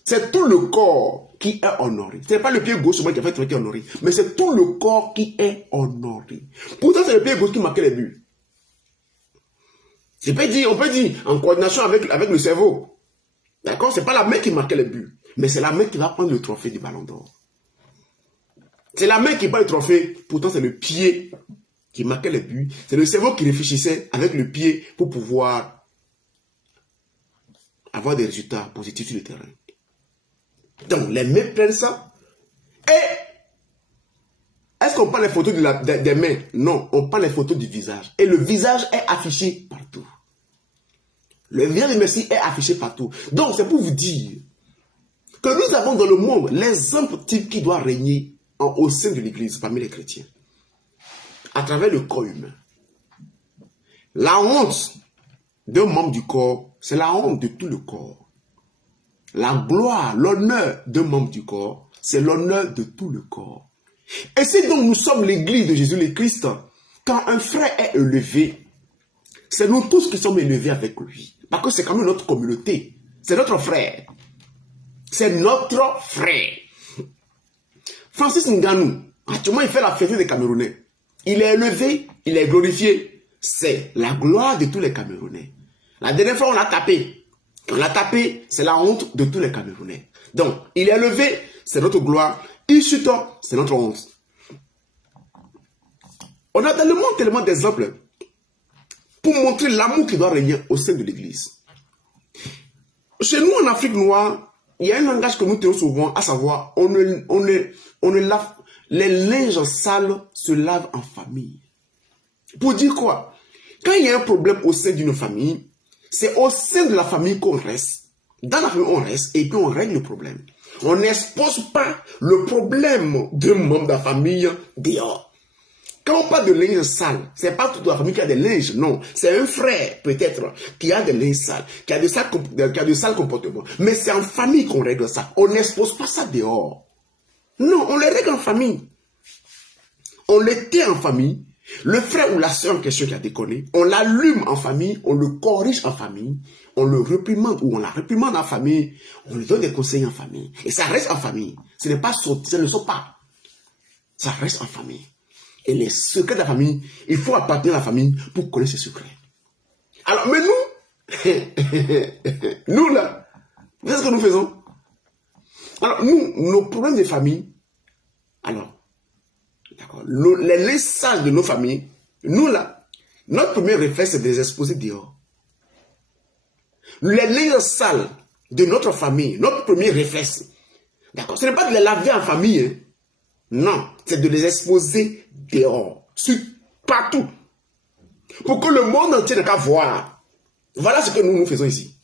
c'est tout le corps qui est honoré. Ce n'est pas le pied gauche qui est honoré, mais c'est tout le corps qui est honoré. Pourtant, c'est le pied gauche qui marquait les buts. On peut dire en coordination avec le cerveau. D'accord? Ce n'est pas la main qui marquait les buts, mais c'est la main qui va prendre le trophée du ballon d'or. C'est la main qui prend le trophée, pourtant c'est le pied qui marquait les buts. C'est le cerveau qui réfléchissait avec le pied pour pouvoir avoir des résultats positifs sur le terrain. Donc les mains prennent ça. Et est-ce qu'on prend les photos des mains? Non, on prend les photos du visage. Et le visage est affiché partout. Le visage de Messi est affiché partout. Donc, c'est pour vous dire que nous avons dans le monde l'exemple type qui doit régner au sein de l'Église, parmi les chrétiens, à travers le corps humain. La honte d'un membre du corps, c'est la honte de tout le corps. La gloire, l'honneur d'un membre du corps, c'est l'honneur de tout le corps. Et si donc nous sommes l'Église de Jésus le Christ, quand un frère est élevé, c'est nous tous qui sommes élevés avec lui. Parce que c'est quand même notre communauté. C'est notre frère. C'est notre frère. Francis Ngannou, actuellement, il fait la fierté des Camerounais. Il est élevé, il est glorifié. C'est la gloire de tous les Camerounais. La dernière fois, on l'a tapé. Quand on l'a tapé, c'est la honte de tous les Camerounais. Donc, il est élevé, c'est notre gloire. Il chute, c'est notre honte. On a tellement d'exemples pour montrer l'amour qui doit régner au sein de l'Église. Chez nous, en Afrique noire, il y a un langage que nous tenons souvent, à savoir, on ne lave, les linges sales se lavent en famille. Pour dire quoi? Quand il y a un problème au sein d'une famille, c'est au sein de la famille qu'on reste. Dans la famille, on reste et puis on règle le problème. On n'expose pas le problème d'un membre de la famille dehors. Quand on parle de linge sale, c'est pas toute la famille qui a des linges, non. C'est un frère, peut-être, qui a des linges sales, qui a de sales comportements. Mais c'est en famille qu'on règle ça. On n'expose pas ça dehors. Non, on les règle en famille. On les tait en famille. Le frère ou la soeur en question qui a déconné, on l'allume en famille, on le corrige en famille, on le réprimande ou on la réprimande en famille, on lui donne des conseils en famille. Et ça reste en famille. Ce n'est pas sorti, ça ne sort pas. Ça reste en famille. Et les secrets de la famille, il faut appartenir à la famille pour connaître ces secrets. Alors, mais nous, nous là, vous savez ce que nous faisons? Alors, nous, nos problèmes de famille, alors, d'accord, les laissages de nos familles, nous là, notre premier réflexe, c'est de les exposer dehors. Les linges sales de notre famille, notre premier réflexe, d'accord, ce n'est pas de les laver en famille, hein. Non, c'est de les exposer dehors, partout, pour que le monde entier n'ait qu'à voir. Voilà ce que nous faisons ici.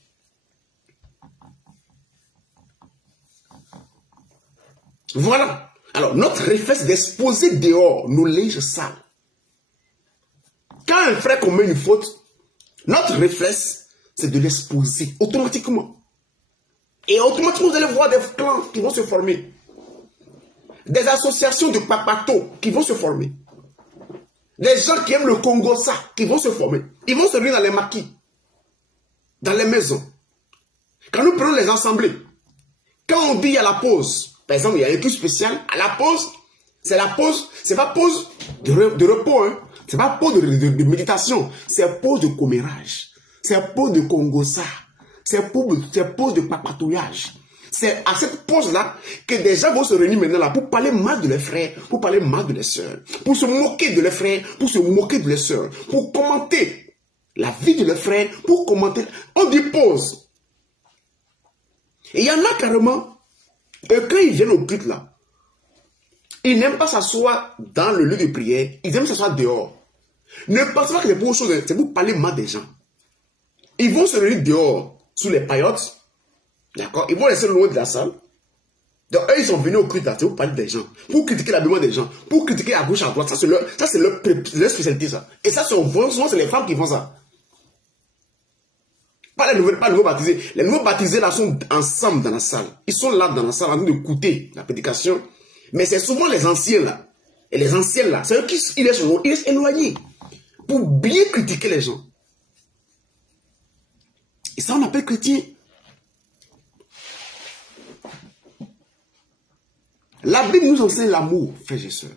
Voilà. Alors, notre réflexe d'exposer dehors nos linges sales. Quand un frère commet une faute, notre réflexe, c'est de l'exposer automatiquement. Et automatiquement, vous allez voir des clans qui vont se former. Des associations de papatos qui vont se former. Des gens qui aiment le Congo, ça, qui vont se former. Ils vont se réunir dans les maquis, dans les maisons. Quand nous prenons les assemblées, quand on dit à la pause, par exemple, il y a un truc spécial, à la pause, c'est la pause, c'est pas pause de repos, hein. C'est pas pause de méditation, c'est pause de commérage, c'est pause de Congossa, c'est pause de papatouillage. C'est à cette pause-là que des gens vont se réunir maintenant là pour parler mal de leurs frères, pour parler mal de leurs sœurs, pour se moquer de leurs frères, pour se moquer de leurs sœurs, pour commenter la vie de leurs frères, pour commenter. On dit pause. Et il y en a carrément, quand ils viennent au culte là, ils n'aiment pas s'asseoir dans le lieu de prière, ils aiment s'asseoir dehors. Ne pensez pas que c'est pour autre chose, c'est pour parler mal des gens. Ils vont se réunir dehors, sous les paillotes. D'accord? Ils vont rester loin de la salle. Donc, eux, ils sont venus au culte là, c'est pour parler des gens, pour critiquer l'habillement des gens, pour critiquer à gauche, à droite. Ça, c'est leur spécialité, ça. Et ça, souvent, c'est les femmes qui font ça. Pas les nouveaux baptisés. Les nouveaux baptisés là sont ensemble dans la salle. Ils sont là dans la salle en train d'écouter la prédication. Mais c'est souvent les anciens là. Et les anciennes là, c'est eux qui ils restent éloignés pour bien critiquer les gens. Et ça, on appelle chrétien. La Bible nous enseigne l'amour, frères et sœurs.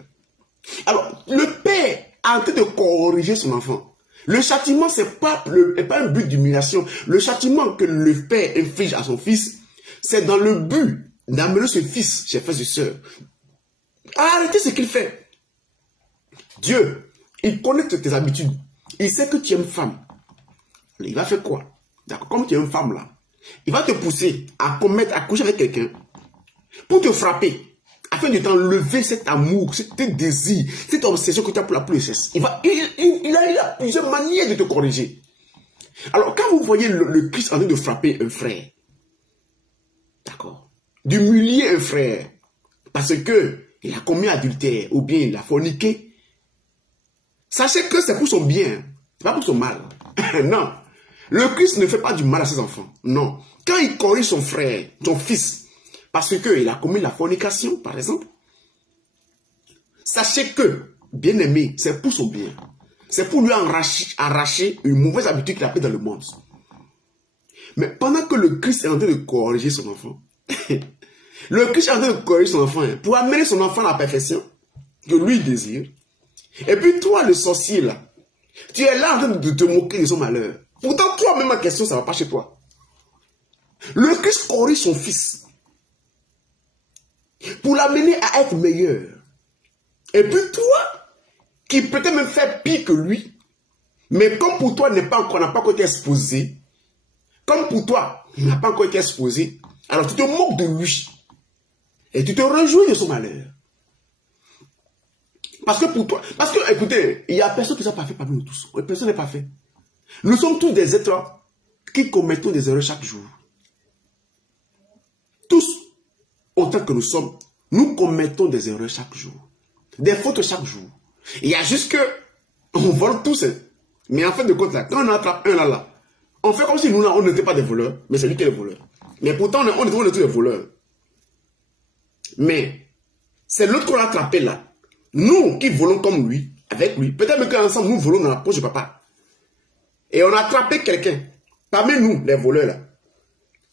Alors, le père a en train de corriger son enfant. Le châtiment, c'est pas un but d'humiliation. Le châtiment que le père inflige à son fils, c'est dans le but d'amener ce fils, chers frères et sœurs, à arrêter ce qu'il fait. Dieu, il connaît tes habitudes. Il sait que tu es une femme. Il va faire quoi? D'accord, comme tu es une femme là, il va te pousser à coucher avec quelqu'un pour te frapper. Afin de t'enlever cet amour, cet désir, cette obsession que tu as pour la plus. Il a plusieurs manières de te corriger. Alors, quand vous voyez le Christ en train de frapper un frère, d'accord, d'humilier un frère, parce que il a commis adultère, ou bien il a forniqué, sachez que c'est pour son bien, c'est pas pour son mal. Non. Le Christ ne fait pas du mal à ses enfants. Non. Quand il corrige son frère, son fils, parce qu'il a commis la fornication, par exemple, sachez que, bien aimé, c'est pour son bien. c'est pour lui arracher une mauvaise habitude qu'il a pris dans le monde. Mais pendant que le Christ est en train de corriger son enfant, le Christ est en train de corriger son enfant pour amener son enfant à la perfection que lui désire. Et puis toi, le sorcier là, tu es là en train de te moquer de son malheur. Pourtant, toi-même, ma question, ça ne va pas chez toi. Le Christ corrige son fils pour l'amener à être meilleur. Et puis toi, qui peut-être même faire pire que lui, mais comme pour toi, n'a pas encore été exposé, comme pour toi, il n'a pas encore été exposé, alors tu te moques de lui. Et tu te réjouis de son malheur. Parce que pour toi, parce que, écoutez, il n'y a personne qui soit parfait parmi nous tous. Personne n'est parfait. Nous sommes tous des êtres qui commettons des erreurs chaque jour. Tous, autant que nous sommes, nous commettons des erreurs chaque jour. Des fautes chaque jour. Il y a juste que, on vole tous. Mais en fin de compte, là, quand on attrape un là, on fait comme si nous, là, on n'était pas des voleurs. Mais c'est lui qui est le voleur. Mais pourtant, on est tous des voleurs. Mais, c'est l'autre qu'on a attrapé là. Nous qui volons comme lui, avec lui, peut-être même qu'ensemble nous volons dans la poche de papa. Et on a attrapé quelqu'un, parmi nous, les voleurs là.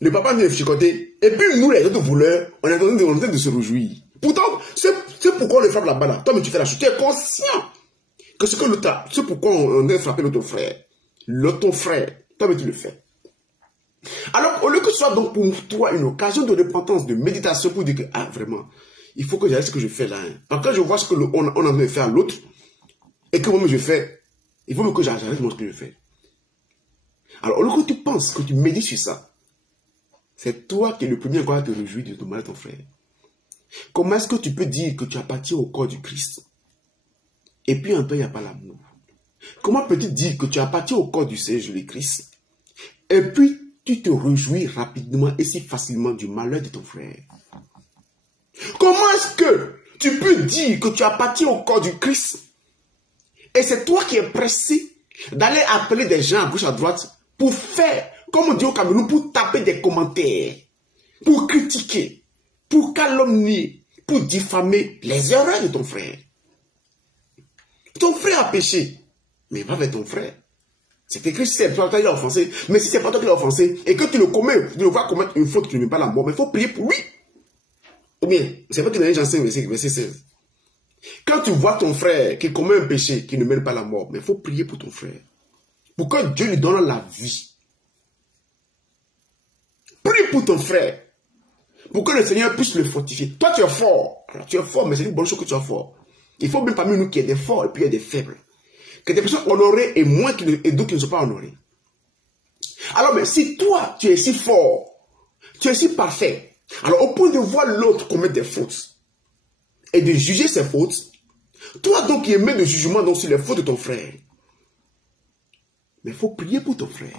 Le papa nous a chicoté, et puis nous, les autres voleurs, on est en train de se réjouir. Pourtant, c'est pourquoi on le frappe là-bas là. Toi, mais tu fais la chose. Tu es conscient que c'est pourquoi on a frappé l'autre frère. L'autre frère, toi, mais tu le fais. Alors, au lieu que ce soit donc pour toi une occasion de repentance, de méditation pour dire que, ah, vraiment, il faut que j'arrête ce que je fais là. Parce que quand je vois ce qu'on a envie de faire à l'autre, et que moi je fais, il faut que j'arrête ce que je fais. Alors, au lieu que tu penses, que tu médites sur ça, c'est toi qui es le premier à te réjouir de ton mal à ton frère. Comment est-ce que tu peux dire que tu appartiens au corps du Christ, et puis en toi, il n'y a pas l'amour? Comment peux-tu dire que tu appartiens au corps du Seigneur Jésus-Christ, et puis tu te réjouis rapidement et si facilement du malheur de ton frère? Comment est-ce que tu peux dire que tu appartiens au corps du Christ et c'est toi qui es pressé d'aller appeler des gens à gauche à droite pour faire, comme on dit au Cameroun, pour taper des commentaires, pour critiquer, pour calomnier, pour diffamer les erreurs de ton frère? Ton frère a péché, mais va vers ton frère. C'est écrit, si c'est toi qui l'as offensé, mais si c'est pas toi qui l'as offensé et que tu le commets, tu le vois commettre une faute qui ne met pas la mort, mais il faut prier pour lui. Ou bien, c'est pas que dans Jean 5, verset 16. Quand tu vois ton frère qui commet un péché qui ne mène pas à la mort, mais il faut prier pour ton frère. Pour que Dieu lui donne la vie. Prie pour ton frère. Pour que le Seigneur puisse le fortifier. Toi, tu es fort. Alors, tu es fort, mais c'est une bonne chose que tu sois fort. Il faut même parmi nous qu'il y ait des forts et puis il y ait des faibles. Que des personnes honorées et d'autres qui ne sont pas honorées. Alors, mais si toi, tu es si fort, tu es si parfait, alors, au point de voir l'autre commettre des fautes et de juger ses fautes, toi donc qui émets de jugement donc sur les fautes de ton frère, mais il faut prier pour ton frère.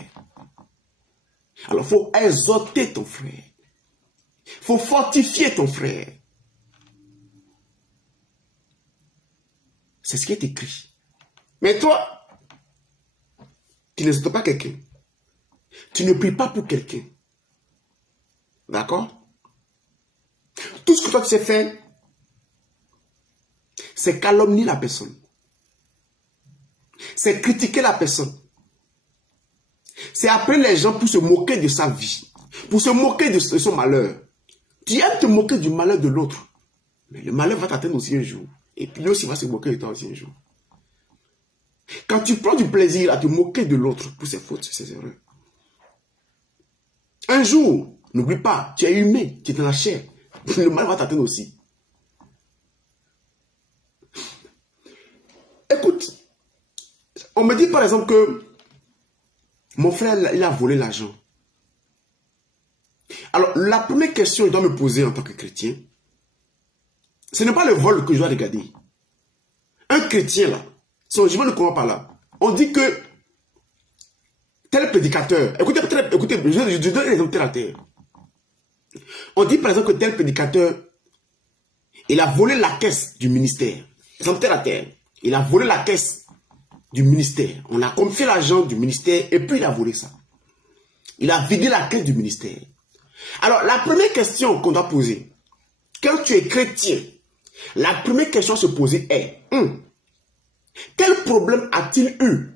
Alors, il faut exhorter ton frère. Il faut fortifier ton frère. C'est ce qui est écrit. Mais toi, tu n'exhortes pas quelqu'un. Tu ne pries pas pour quelqu'un. D'accord? Tout ce que toi tu sais faire, c'est calomnier la personne. C'est critiquer la personne. C'est appeler les gens pour se moquer de sa vie. Pour se moquer de son malheur. Tu aimes te moquer du malheur de l'autre. Mais le malheur va t'atteindre aussi un jour. Et puis lui aussi va se moquer de toi aussi un jour. Quand tu prends du plaisir à te moquer de l'autre pour ses fautes, ses erreurs. Un jour, n'oublie pas, tu es humain, tu es dans la chair. Le mal va t'atteindre aussi. Écoute, on me dit par exemple que mon frère, il a volé l'argent. Alors, la première question que je dois me poser en tant que chrétien, ce n'est pas le vol que je dois regarder. Un chrétien, là, son jugement ne comprend pas là. On dit que tel prédicateur, écoutez, je donne l'exemple terre à terre. On dit par exemple que tel prédicateur, il a volé la caisse du ministère. Exemple terre à terre. Il a volé la caisse du ministère. On a confié l'argent du ministère et puis il a volé ça. Il a vidé la caisse du ministère. Alors, la première question qu'on doit poser, quand tu es chrétien, la première question à se poser est, quel quel problème a-t-il eu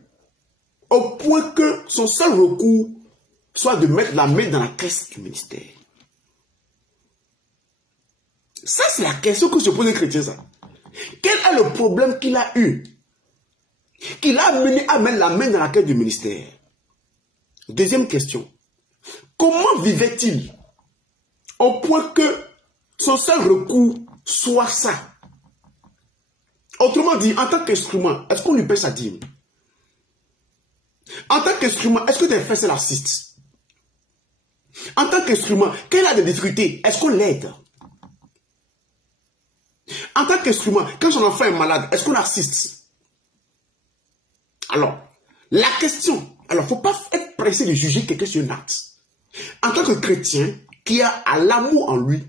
au point que son seul recours soit de mettre la main dans la caisse du ministère? Ça, c'est la question que se pose les chrétiens, ça. Quel est le problème qu'il a eu, qui l'a amené à mettre la main dans la caisse du ministère? Deuxième question. Comment vivait-il au point que son seul recours soit ça? Autrement dit, en tant qu'instrument, est-ce qu'on lui paie sa dîme? En tant qu'instrument, est-ce que tes frères l'assistent? En tant qu'instrument, quelle a des difficultés? Est-ce qu'on l'aide? En tant qu'instrument, quand son enfant est malade, est-ce qu'on assiste? Alors, la question, il ne faut pas être pressé de juger quelqu'un sur un acte. En tant que chrétien, qui a l'amour en lui,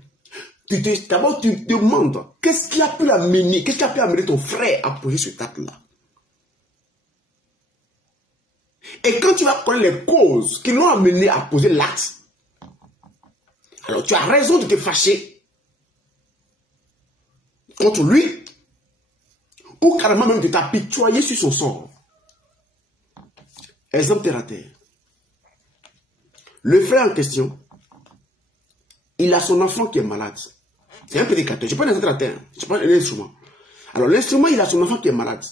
d'abord tu te demandes, qu'est-ce qui a pu l'amener, qu'est-ce qui a pu amener ton frère à poser cet acte-là? Et quand tu vas connaître les causes qui l'ont amené à poser l'acte, alors tu as raison de te fâcher contre lui, ou carrément même de t'apitoyer sur son sort. Exemple terre à terre. Le frère en question, il a son enfant qui est malade. C'est un prédicateur. Je ne sais pas l'exemple terre à terre. Je ne sais pas l'instrument. Alors l'instrument, il a son enfant qui est malade.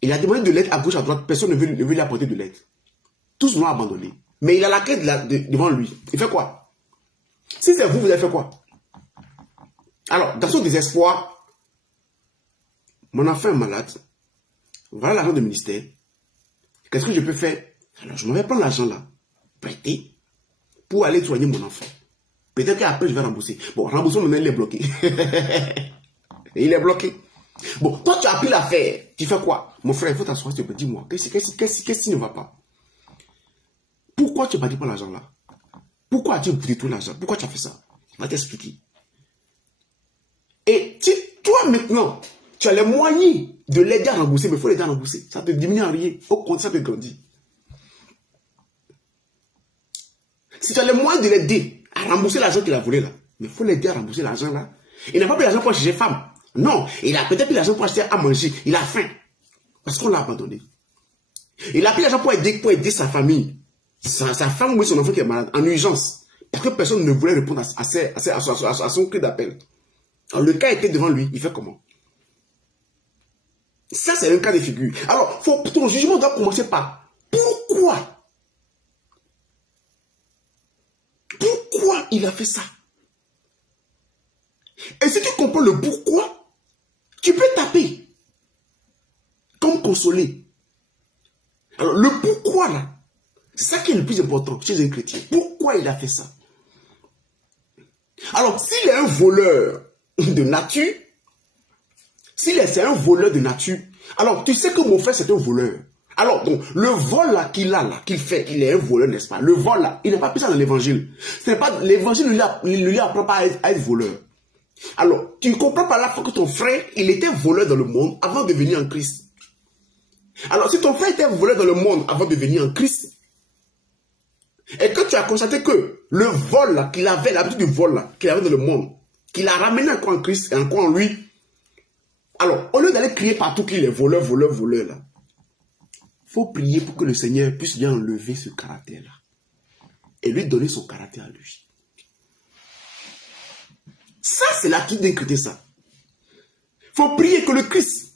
Il a demandé de l'aide à gauche, à droite. Personne ne veut lui apporter de l'aide. Tous l'ont abandonné. Mais il a la quête devant lui. Il fait quoi? Si c'est vous, vous avez fait quoi? Alors, dans son désespoir, mon enfant est malade. Voilà l'argent du ministère. Qu'est-ce que je peux faire? Alors, je vais prendre l'argent là, prêter, pour aller soigner mon enfant. Peut-être qu'après, je vais rembourser. Bon, remboursement, maintenant, il est bloqué. Il est bloqué. Bon, toi, tu as pris l'affaire. Tu fais quoi? Mon frère, il faut t'asseoir, s'il te plaît. Dis-moi, qu'est-ce qui ne va pas? Pourquoi tu n'as pas dit pas l'argent là? Pourquoi as-tu pris tout l'argent? Pourquoi tu as fait ça? Je vais t'expliquer. Et si toi, maintenant, tu as les moyens de l'aider à rembourser, mais il faut l'aider à rembourser. Ça te diminue en rien. Au contraire, ça te grandit. Si tu as les moyens de l'aider à rembourser l'argent qu'il a volé là, mais il faut l'aider à rembourser l'argent là. Il n'a pas pris l'argent pour acheter femme. Non, il a peut-être pris l'argent pour acheter à manger. Il a faim. Parce qu'on l'a abandonné. Il a pris l'argent pour aider sa famille. Sa femme ou son enfant qui est malade, en urgence. Parce que personne ne voulait répondre à son cri d'appel. Alors le cas était devant lui. Il fait comment? Ça, c'est un cas de figure. Alors, ton jugement doit commencer par pourquoi? Pourquoi il a fait ça? Et si tu comprends le pourquoi, tu peux taper comme consoler. Alors, le pourquoi là, c'est ça qui est le plus important chez un chrétien. Pourquoi il a fait ça? Alors, s'il est un voleur de nature, c'est un voleur de nature, alors tu sais que mon frère c'est un voleur. Alors, donc, le vol là qu'il fait, il est un voleur, n'est-ce pas? Le vol là, il n'est pas pris ça dans l'évangile. L'évangile ne lui apprend pas à être voleur. Alors, tu comprends par là que ton frère, il était voleur dans le monde avant de venir en Christ. Alors, si ton frère était voleur dans le monde avant de venir en Christ, et quand tu as constaté que le vol là, qu'il avait, l'habitude du vol là, qu'il avait dans le monde, qu'il a ramené encore en Christ et encore en lui, alors, au lieu d'aller crier partout qu'il est voleur là, il faut prier pour que le Seigneur puisse lui enlever ce caractère-là et lui donner son caractère à lui. Ça, c'est la qui d'incréter ça. Il faut prier que le Christ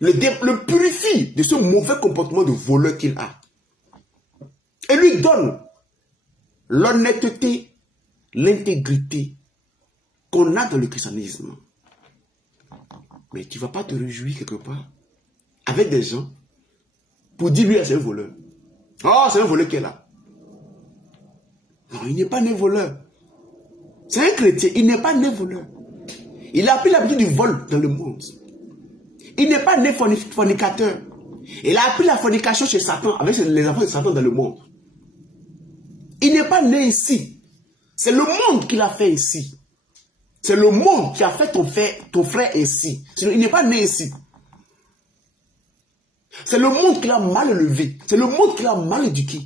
le purifie de ce mauvais comportement de voleur qu'il a. Et lui donne l'honnêteté, l'intégrité qu'on a dans le christianisme. Mais tu ne vas pas te réjouir quelque part avec des gens pour dire lui, c'est un voleur. Oh, c'est un voleur qui est là. Non, il n'est pas né voleur. C'est un chrétien, il n'est pas né voleur. Il a pris l'habitude du vol dans le monde. Il n'est pas né fornicateur. Il a appris la fornication chez Satan, avec les enfants de Satan dans le monde. Il n'est pas né ici. C'est le monde qui l'a fait ici. C'est le monde qui a fait ton frère ici. Sinon, il n'est pas né ici. C'est le monde qui l'a mal élevé. C'est le monde qui l'a mal éduqué.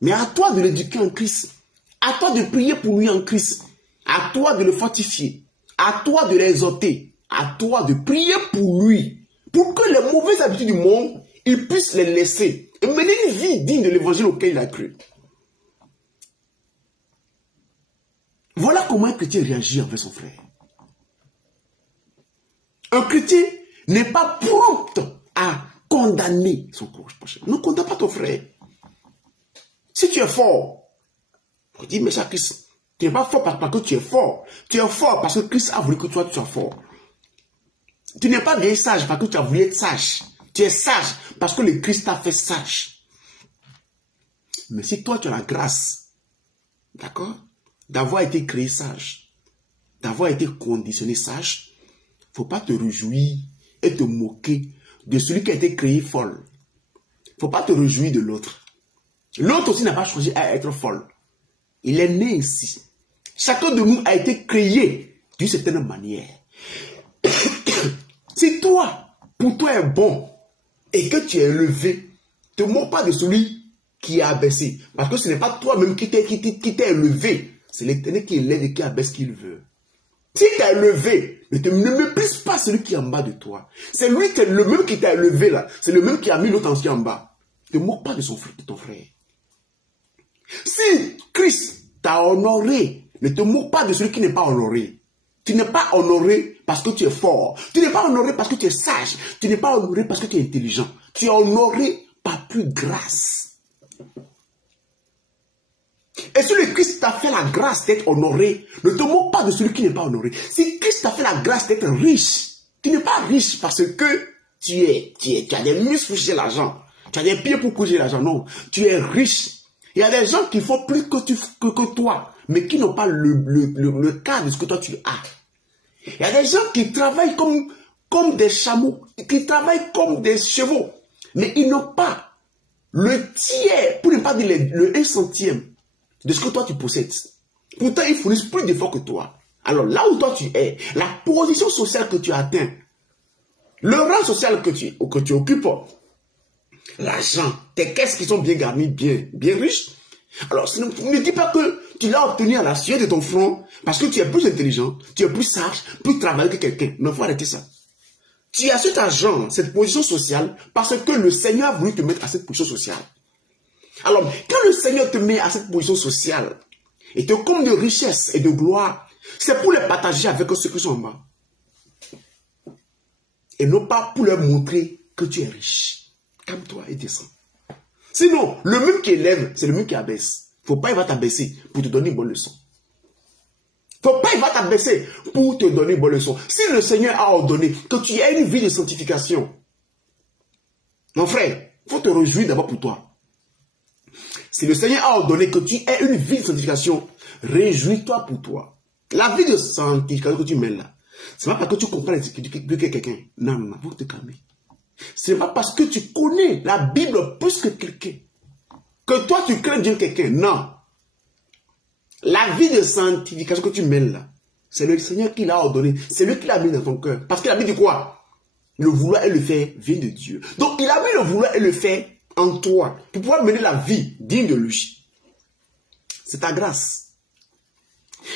Mais à toi de l'éduquer en Christ. À toi de prier pour lui en Christ. À toi de le fortifier. À toi de l'exhorter. À toi de prier pour lui. Pour du monde, il puisse les laisser et mener une vie digne de l'évangile auquel il a cru. Voilà comment un chrétien réagit envers son frère. Un chrétien n'est pas prompt à condamner son prochain. Ne condamne pas ton frère. Si tu es fort, on dit, mais ça, Christ, tu n'es pas fort parce que tu es fort. Tu es fort parce que Christ a voulu que toi, tu sois fort. Tu n'es pas bien sage parce que tu as voulu être sage. Tu es sage parce que le Christ t'a fait sage. Mais si toi, tu as la grâce, d'accord, d'avoir été créé sage, d'avoir été conditionné sage, il ne faut pas te réjouir et te moquer de celui qui a été créé folle. Il ne faut pas te réjouir de l'autre. L'autre aussi n'a pas choisi à être folle. Il est né ici. Chacun de nous a été créé d'une certaine manière. Si toi, pour toi est bon et que tu es élevé, ne te moque pas de celui qui est abaissé. Parce que ce n'est pas toi-même qui t'es élevé. C'est l'Éternel qui élève et qui abaisse qui il veut. Si tu es élevé, ne méprise pas celui qui est en bas de toi. C'est lui qui est le même qui t'a élevé là. C'est le même qui a mis l'autre ancien en bas. Ne te moque pas de ton frère. Si Christ t'a honoré, ne te moque pas de celui qui n'est pas honoré. Tu n'es pas honoré parce que tu es fort. Tu n'es pas honoré parce que tu es sage. Tu n'es pas honoré parce que tu es intelligent. Tu es honoré par plus grâce. Et si le Christ t'a fait la grâce d'être honoré, ne te moque pas de celui qui n'est pas honoré. Si Christ t'a fait la grâce d'être riche, tu n'es pas riche parce que tu as des muscles chez l'argent. Tu as des pieds pour coucher l'argent. Non, tu es riche. Il y a des gens qui font plus que toi, mais qui n'ont pas le cas de ce que toi tu as. Il y a des gens qui travaillent comme des chameaux, qui travaillent comme des chevaux, mais ils n'ont pas le tiers, pour ne pas dire le 1 centième de ce que toi tu possèdes. Pourtant, ils fournissent plus d'efforts que toi. Alors là où toi tu es, la position sociale que tu atteins, le rang social que tu occupes, l'argent, tes caisses qui sont bien garnies, bien riches. Alors, ne dis pas que tu l'as obtenu à la sueur de ton front parce que tu es plus intelligent, tu es plus sage, plus travailleur que quelqu'un. Non, il faut arrêter ça. Tu as cet argent, cette position sociale, parce que le Seigneur a voulu te mettre à cette position sociale. Alors, quand le Seigneur te met à cette position sociale et te comble de richesse et de gloire, c'est pour les partager avec ceux qui sont en bas. Et non pas pour leur montrer que tu es riche. Calme-toi et descends. Sinon, le même qui élève, c'est le même qui abaisse. Faut pas, il va t'abaisser pour te donner une bonne leçon. Faut pas, il va t'abaisser pour te donner une bonne leçon. Si le Seigneur a ordonné que tu aies une vie de sanctification, mon frère, faut te réjouir d'abord pour toi. Si le Seigneur a ordonné que tu aies une vie de sanctification, réjouis-toi pour toi. La vie de sanctification que tu mènes là, c'est pas parce que tu comprends les Écritures que quelqu'un. Non, faut te calmer. Ce n'est pas parce que tu connais la Bible plus que quelqu'un que toi tu crains Dieu quelqu'un. Non. La vie de sanctification que tu mènes là, c'est le Seigneur qui l'a ordonné. C'est lui qui l'a mis dans ton cœur. Parce qu'il a mis de quoi? Le vouloir et le faire vient de Dieu. Donc il a mis le vouloir et le faire en toi pour pouvoir mener la vie digne de lui. C'est ta grâce.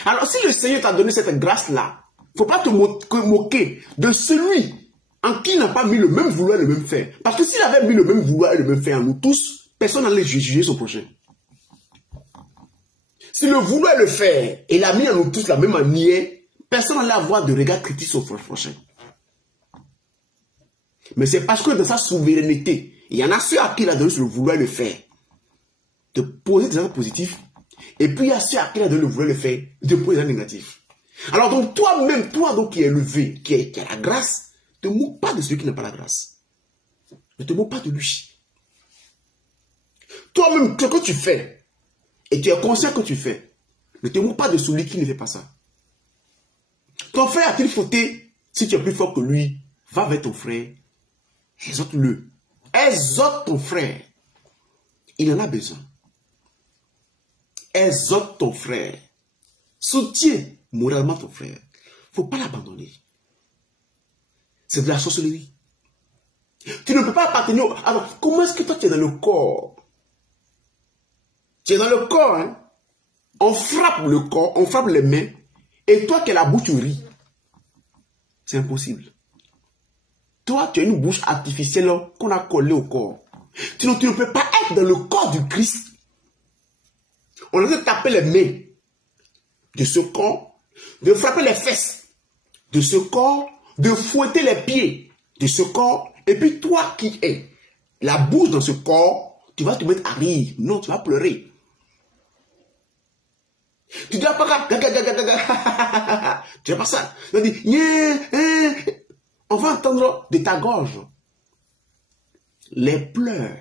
Alors si le Seigneur t'a donné cette grâce-là, il ne faut pas te moquer de celui en qui il n'a pas mis le même vouloir et le même faire. Parce que s'il avait mis le même vouloir et le même faire en nous tous, personne n'allait juger son prochain. Si le vouloir et le faire, il a mis en nous tous la même manière, personne n'allait avoir de regard critique sur son prochain. Mais c'est parce que dans sa souveraineté, il y en a ceux à qui il a donné le vouloir et le faire, de poser des actes positifs, et puis il y a ceux à qui il a donné le vouloir et le faire, de poser des actes négatifs. Alors donc toi-même, toi donc qui es élevé, qui a la grâce, ne te moque pas de celui qui n'a pas la grâce. Ne te moque pas de lui. Toi-même, ce que tu fais, et tu es conscient que tu fais, ne te moque pas de celui qui ne fait pas ça. Ton frère a-t-il fauté? Si tu es plus fort que lui, va vers ton frère, exhorte-le. Exhorte ton frère. Il en a besoin. Exhorte ton frère. Soutiens moralement ton frère. Il ne faut pas l'abandonner. C'est de la sorcellerie. Tu ne peux pas appartenir au... Alors, comment est-ce que toi tu es dans le corps? Tu es dans le corps, hein? On frappe le corps, on frappe les mains, et toi qui es la bouche, tu ris. C'est impossible. Toi, tu as une bouche artificielle qu'on a collée au corps. Tu ne peux pas être dans le corps du Christ. On a de taper les mains de ce corps, de frapper les fesses de ce corps, de fouetter les pieds de ce corps, et puis toi qui es la bouche dans ce corps, tu vas te mettre à rire. Non, tu vas pleurer. Tu dis pas tu vas pas ça. Tu dis on va entendre de ta gorge les pleurs.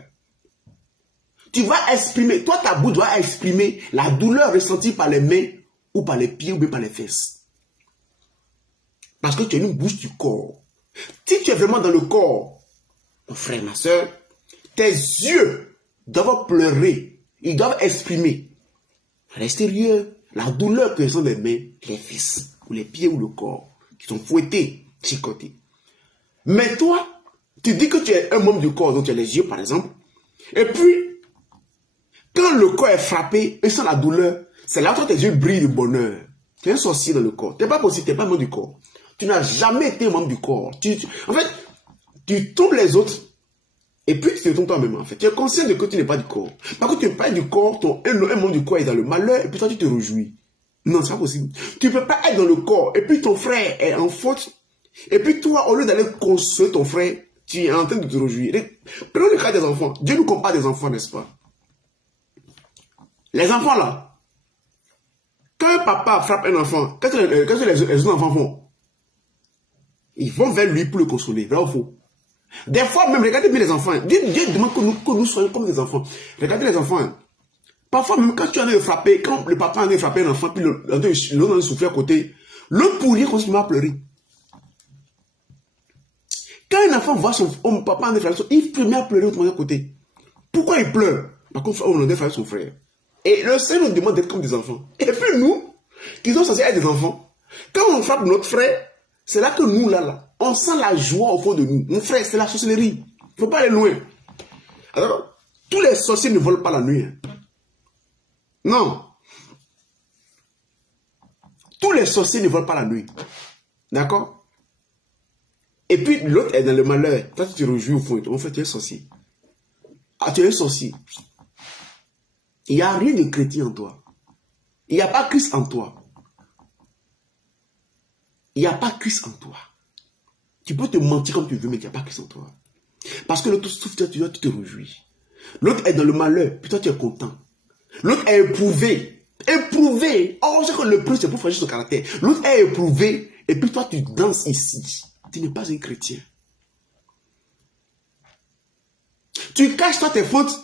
Tu vas exprimer, toi ta bouche doit exprimer la douleur ressentie par les mains ou par les pieds ou bien par les fesses. Parce que tu es une bouche du corps. Si tu es vraiment dans le corps, mon frère, ma soeur, tes yeux doivent pleurer. Ils doivent exprimer à l'extérieur la douleur que sont les mains, les fesses, ou les pieds ou le corps, qui sont fouettés, chicotés. Mais toi, tu dis que tu es un membre du corps, donc tu as les yeux par exemple, et puis, quand le corps est frappé et sans la douleur, c'est là que tes yeux brillent de bonheur. Tu es un sorcier dans le corps. Tu n'es pas possible, tu n'es pas un membre du corps. Tu n'as jamais été un membre du corps. En fait, tu tombes les autres et puis tu te tombes toi-même en fait. Tu es conscient de que tu n'es pas du corps. Parce que tu n'es pas du corps, un membre du corps est dans le malheur et puis toi tu te réjouis. Non, c'est pas possible. Tu ne peux pas être dans le corps et puis ton frère est en faute. Et puis toi, au lieu d'aller consoler ton frère, tu es en train de te réjouir. Prenons le cas des enfants. Dieu nous compare des enfants, n'est-ce pas? Les enfants là, quand un papa frappe un enfant, qu'est-ce que les autres enfants font? Ils vont vers lui pour le consoler, vrai ou faux? Des fois même, regardez bien les enfants. Dieu demande que nous soyons comme des enfants. Regardez les enfants. Parfois même quand tu en es de frapper, quand le papa en est de frapper un enfant, puis l'autre en est soufflé à côté, l'autre pour rien continue à pleurer. Quand un enfant voit son papa en est de frapper, il se met à pleurer autrement à côté. Pourquoi il pleure? Parce qu'on en est frapper son frère. Et le Seigneur nous demande d'être comme des enfants. Et puis nous, qui sommes censés être des enfants, quand on frappe notre frère, c'est là que nous, là, on sent la joie au fond de nous. Mon frère, c'est la sorcellerie. Il ne faut pas aller loin. Alors, tous les sorciers ne volent pas la nuit. Non. Tous les sorciers ne volent pas la nuit. D'accord? Et puis, l'autre est dans le malheur. Toi, tu te réjouis au fond. En fait, tu es un sorcier. Ah, tu es un sorcier. Il n'y a rien de chrétien en toi. Il n'y a pas Christ en toi. Il n'y a pas Christ en toi. Tu peux te mentir comme tu veux, mais il n'y a pas Christ en toi. Parce que l'autre souffre, tu te réjouis. L'autre est dans le malheur, puis toi tu es content. L'autre est éprouvé. Éprouvé. Oh, c'est que le prix, c'est pour fragir son caractère. L'autre est éprouvé, et puis toi tu danses ici. Tu n'es pas un chrétien. Tu caches toi tes fautes.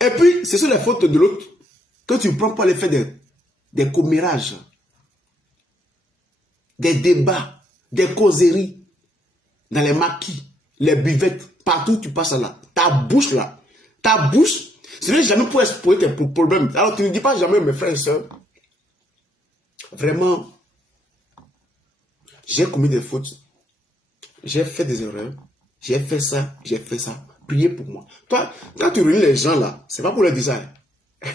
Et puis, ce sont les fautes de l'autre que tu prends pour les faire des commérages, des débats, des causeries, dans les maquis, les buvettes, partout tu passes là. Ta bouche, ce n'est jamais pour exposer tes problèmes. Alors tu ne dis pas jamais, mes frères et sœurs, vraiment, j'ai commis des fautes, j'ai fait des erreurs, j'ai fait ça, priez pour moi. Toi, quand tu réunis les gens là, c'est pas pour leur dire ça.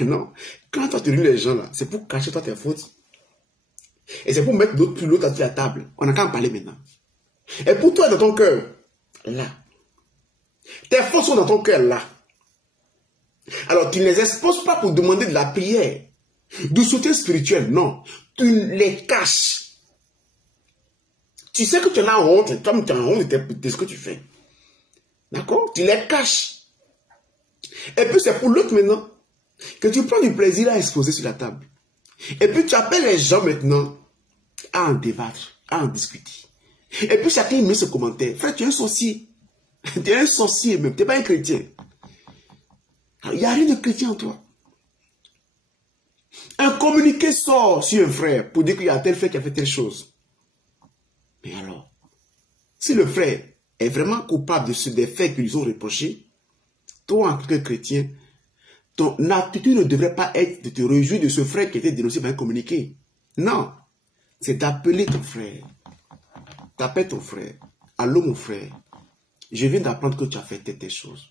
Non. Quand toi tu réunis les gens là, c'est pour cacher toi tes fautes. Et c'est pour mettre d'autres plus l'autre à la table. On n'a qu'à en parler maintenant. Et pour toi dans ton cœur, là. Tes fautes sont dans ton cœur là. Alors tu ne les exposes pas pour demander de la prière, du soutien spirituel, non. Tu les caches. Tu sais que tu en as honte, comme tu as honte de ce que tu fais. D'accord? Tu les caches. Et puis c'est pour l'autre maintenant que tu prends du plaisir à exposer sur la table. Et puis tu appelles les gens maintenant à en débattre, à en discuter. Et puis chacun met ce commentaire. Frère, tu es un sorcier. Tu es un sorcier même, tu n'es pas un chrétien. Il n'y a rien de chrétien en toi. Un communiqué sort sur un frère pour dire qu'il y a tel frère qui a fait telle chose. Mais alors, si le frère est vraiment coupable des faits qu'ils ont reprochés, toi en tant que chrétien, ton attitude ne devrait pas être de te réjouir de ce frère qui a été dénoncé par un communiqué. Non, c'est d'appeler ton frère. T'appelles ton frère. Allô mon frère, je viens d'apprendre que tu as fait telle chose.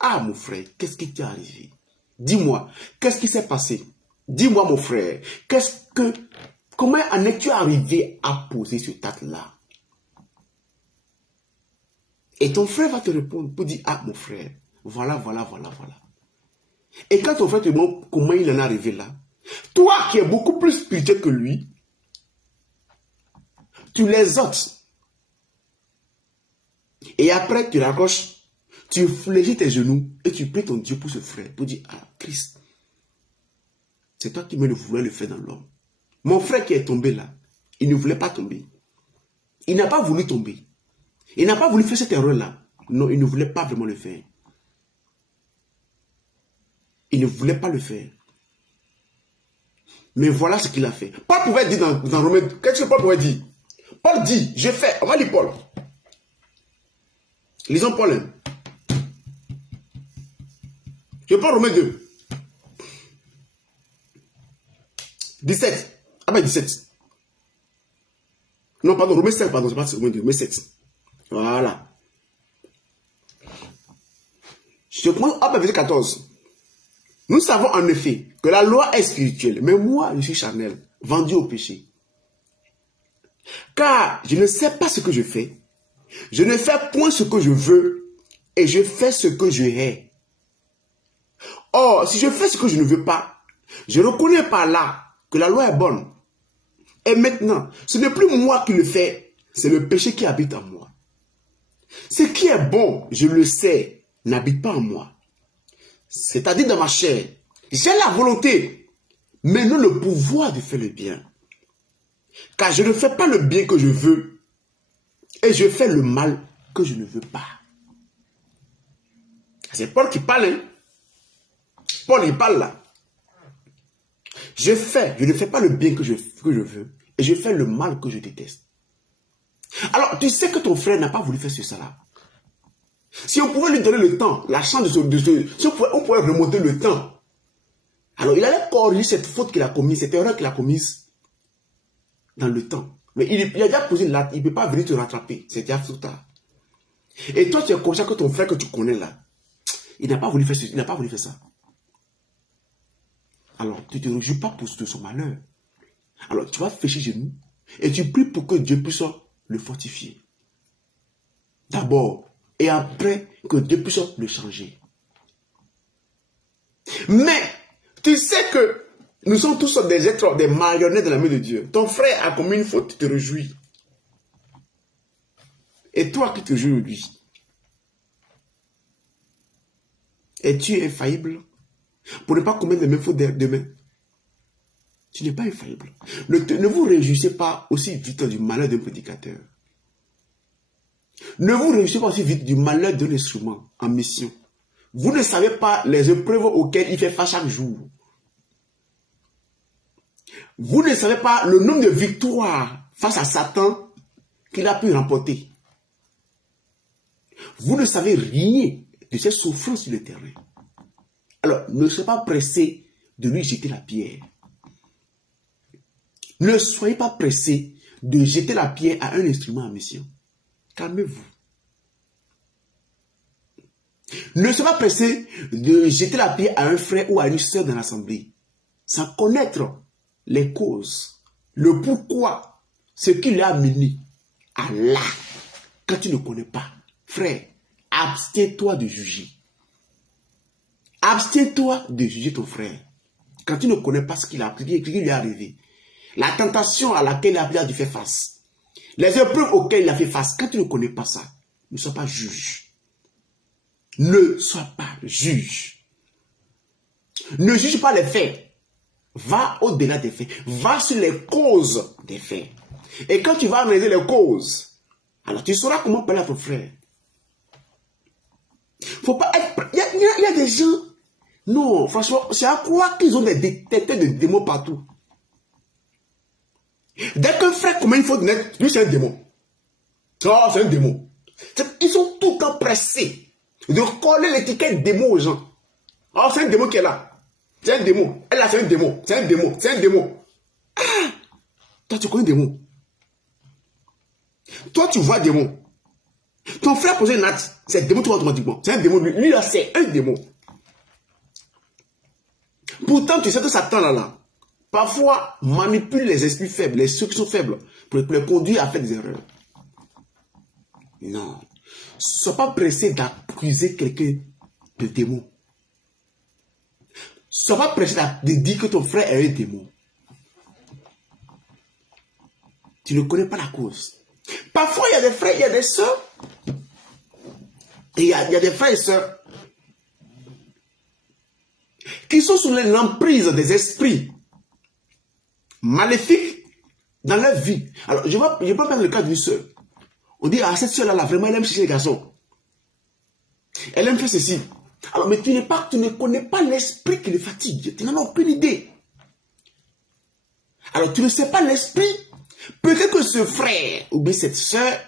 Ah mon frère, qu'est-ce qui t'est arrivé? Dis-moi, qu'est-ce qui s'est passé? Dis-moi mon frère, comment en es-tu arrivé à poser ce acte-là? Et ton frère va te répondre pour dire, ah mon frère, voilà. Et quand ton frère te demande comment il en est arrivé là, toi qui es beaucoup plus spirituel que lui, tu l'exhortes. Et après, tu raccroches, tu fléchis tes genoux et tu pries ton Dieu pour ce frère, pour dire, ah Christ, c'est toi qui me le voulais le faire dans l'homme. Mon frère qui est tombé là, il ne voulait pas tomber. Il n'a pas voulu tomber. Il n'a pas voulu faire cette erreur-là. Non, il ne voulait pas vraiment le faire. Il ne voulait pas le faire. Mais voilà ce qu'il a fait. Paul pouvait dire dans Romains, qu'est-ce que Paul pouvait dire? Paul dit, j'ai fait. On va lire Paul. Lisons Paul. Je prends Romains 2. 17. Ah ben 17. Non, pardon, Romains 7, pardon, c'est pas Romains 2, Romains 7. Voilà. Je prends, ah ben verset 14. Nous savons en effet que la loi est spirituelle, mais moi, je suis charnel, vendu au péché. Car je ne sais pas ce que je fais. Je ne fais point ce que je veux, et je fais ce que je hais. Or, si je fais ce que je ne veux pas, je reconnais par là que la loi est bonne. Et maintenant, ce n'est plus moi qui le fais, c'est le péché qui habite en moi. Ce qui est bon, je le sais, n'habite pas en moi. C'est-à-dire dans ma chair. J'ai la volonté, mais non le pouvoir de faire le bien. Car je ne fais pas le bien que je veux, et je fais le mal que je ne veux pas. C'est Paul qui parle. Hein? Paul, il parle là. Je ne fais pas le bien que je veux, et je fais le mal que je déteste. Alors, tu sais que ton frère n'a pas voulu faire ça là. Si on pouvait lui donner le temps, la chance si on pouvait remonter le temps, alors il allait corriger cette faute qu'il a commise, cette erreur qu'il a commise dans le temps. Mais il a déjà posé là, il ne peut pas venir te rattraper, c'est déjà trop tard. Et toi, tu es conscient que ton frère que tu connais là, il n'a pas voulu faire ça. Alors, tu ne te réjouis pas pour son malheur. Alors, tu vas fléchir genoux et tu pries pour que Dieu puisse le fortifier. D'abord, et après que Dieu puisse le changer. Mais, tu sais que nous sommes tous des êtres, des marionnettes de la main de Dieu. Ton frère a commis une faute, tu te réjouis. Et toi qui te réjouis de lui, es-tu infaillible pour ne pas commettre les mêmes fautes demain? Tu n'es pas infaillible. Ne vous réjouissez pas aussi vite du malheur d'un prédicateur. Ne vous réjouissez pas aussi vite du malheur d'un instrument en mission. Vous ne savez pas les épreuves auxquelles il fait face chaque jour. Vous ne savez pas le nombre de victoires face à Satan qu'il a pu remporter. Vous ne savez rien de ses souffrances sur le terrain. Alors, ne soyez pas pressé de lui jeter la pierre. Ne soyez pas pressé de jeter la pierre à un instrument en mission. Calmez-vous. Ne soyez pas pressé de jeter la pierre à un frère ou à une sœur dans l'assemblée, sans connaître les causes, le pourquoi, ce qui l'a amené à là, quand tu ne connais pas. Frère, abstiens-toi de juger. Abstiens-toi de juger ton frère. Quand tu ne connais pas ce qui lui est arrivé, la tentation à laquelle il a dû faire face, les épreuves auxquelles il a fait face, quand tu ne connais pas ça, ne sois pas juge. Ne sois pas juge. Ne juge pas les faits. Va au-delà des faits. Va sur les causes des faits. Et quand tu vas analyser les causes, alors tu sauras comment parler à ton frère. Faut pas être... Il y a des gens... Non, franchement, c'est à croire qu'ils ont des détecteurs de démons partout. Dès qu'un frère commet une faute nette, lui c'est un démon. Oh, c'est un démon. Ils sont tout le temps pressés de coller l'étiquette démon aux gens. Oh, c'est un démon qui est là. C'est un démon. Elle là, c'est un démon. C'est un démon. C'est un démon. Ah! Toi, tu connais un démon. Toi, tu vois un démon. Ton frère posait une acte. C'est un démon, tu vois automatiquement. C'est un démon. Lui là, c'est un démon. Pourtant, tu sais que Satan là, parfois manipule les esprits faibles, ceux qui sont faibles, pour les conduire à faire des erreurs. Non. Sois pas pressé d'accuser quelqu'un de démon. Sois pas pressé de dire que ton frère est un démon. Tu ne connais pas la cause. Parfois, il y a des frères, il y a des sœurs. Et il y a des frères et sœurs qui sont sous l'emprise des esprits maléfiques dans leur vie. Alors, je vais prendre le cas d'une sœur. On dit, ah, cette sœur-là, vraiment, elle aime chercher les garçons. Elle aime faire ceci. Alors, mais tu ne connais pas l'esprit qui le fatigue. Tu n'en as aucune idée. Alors, tu ne sais pas l'esprit. Peut-être que ce frère, ou bien cette sœur,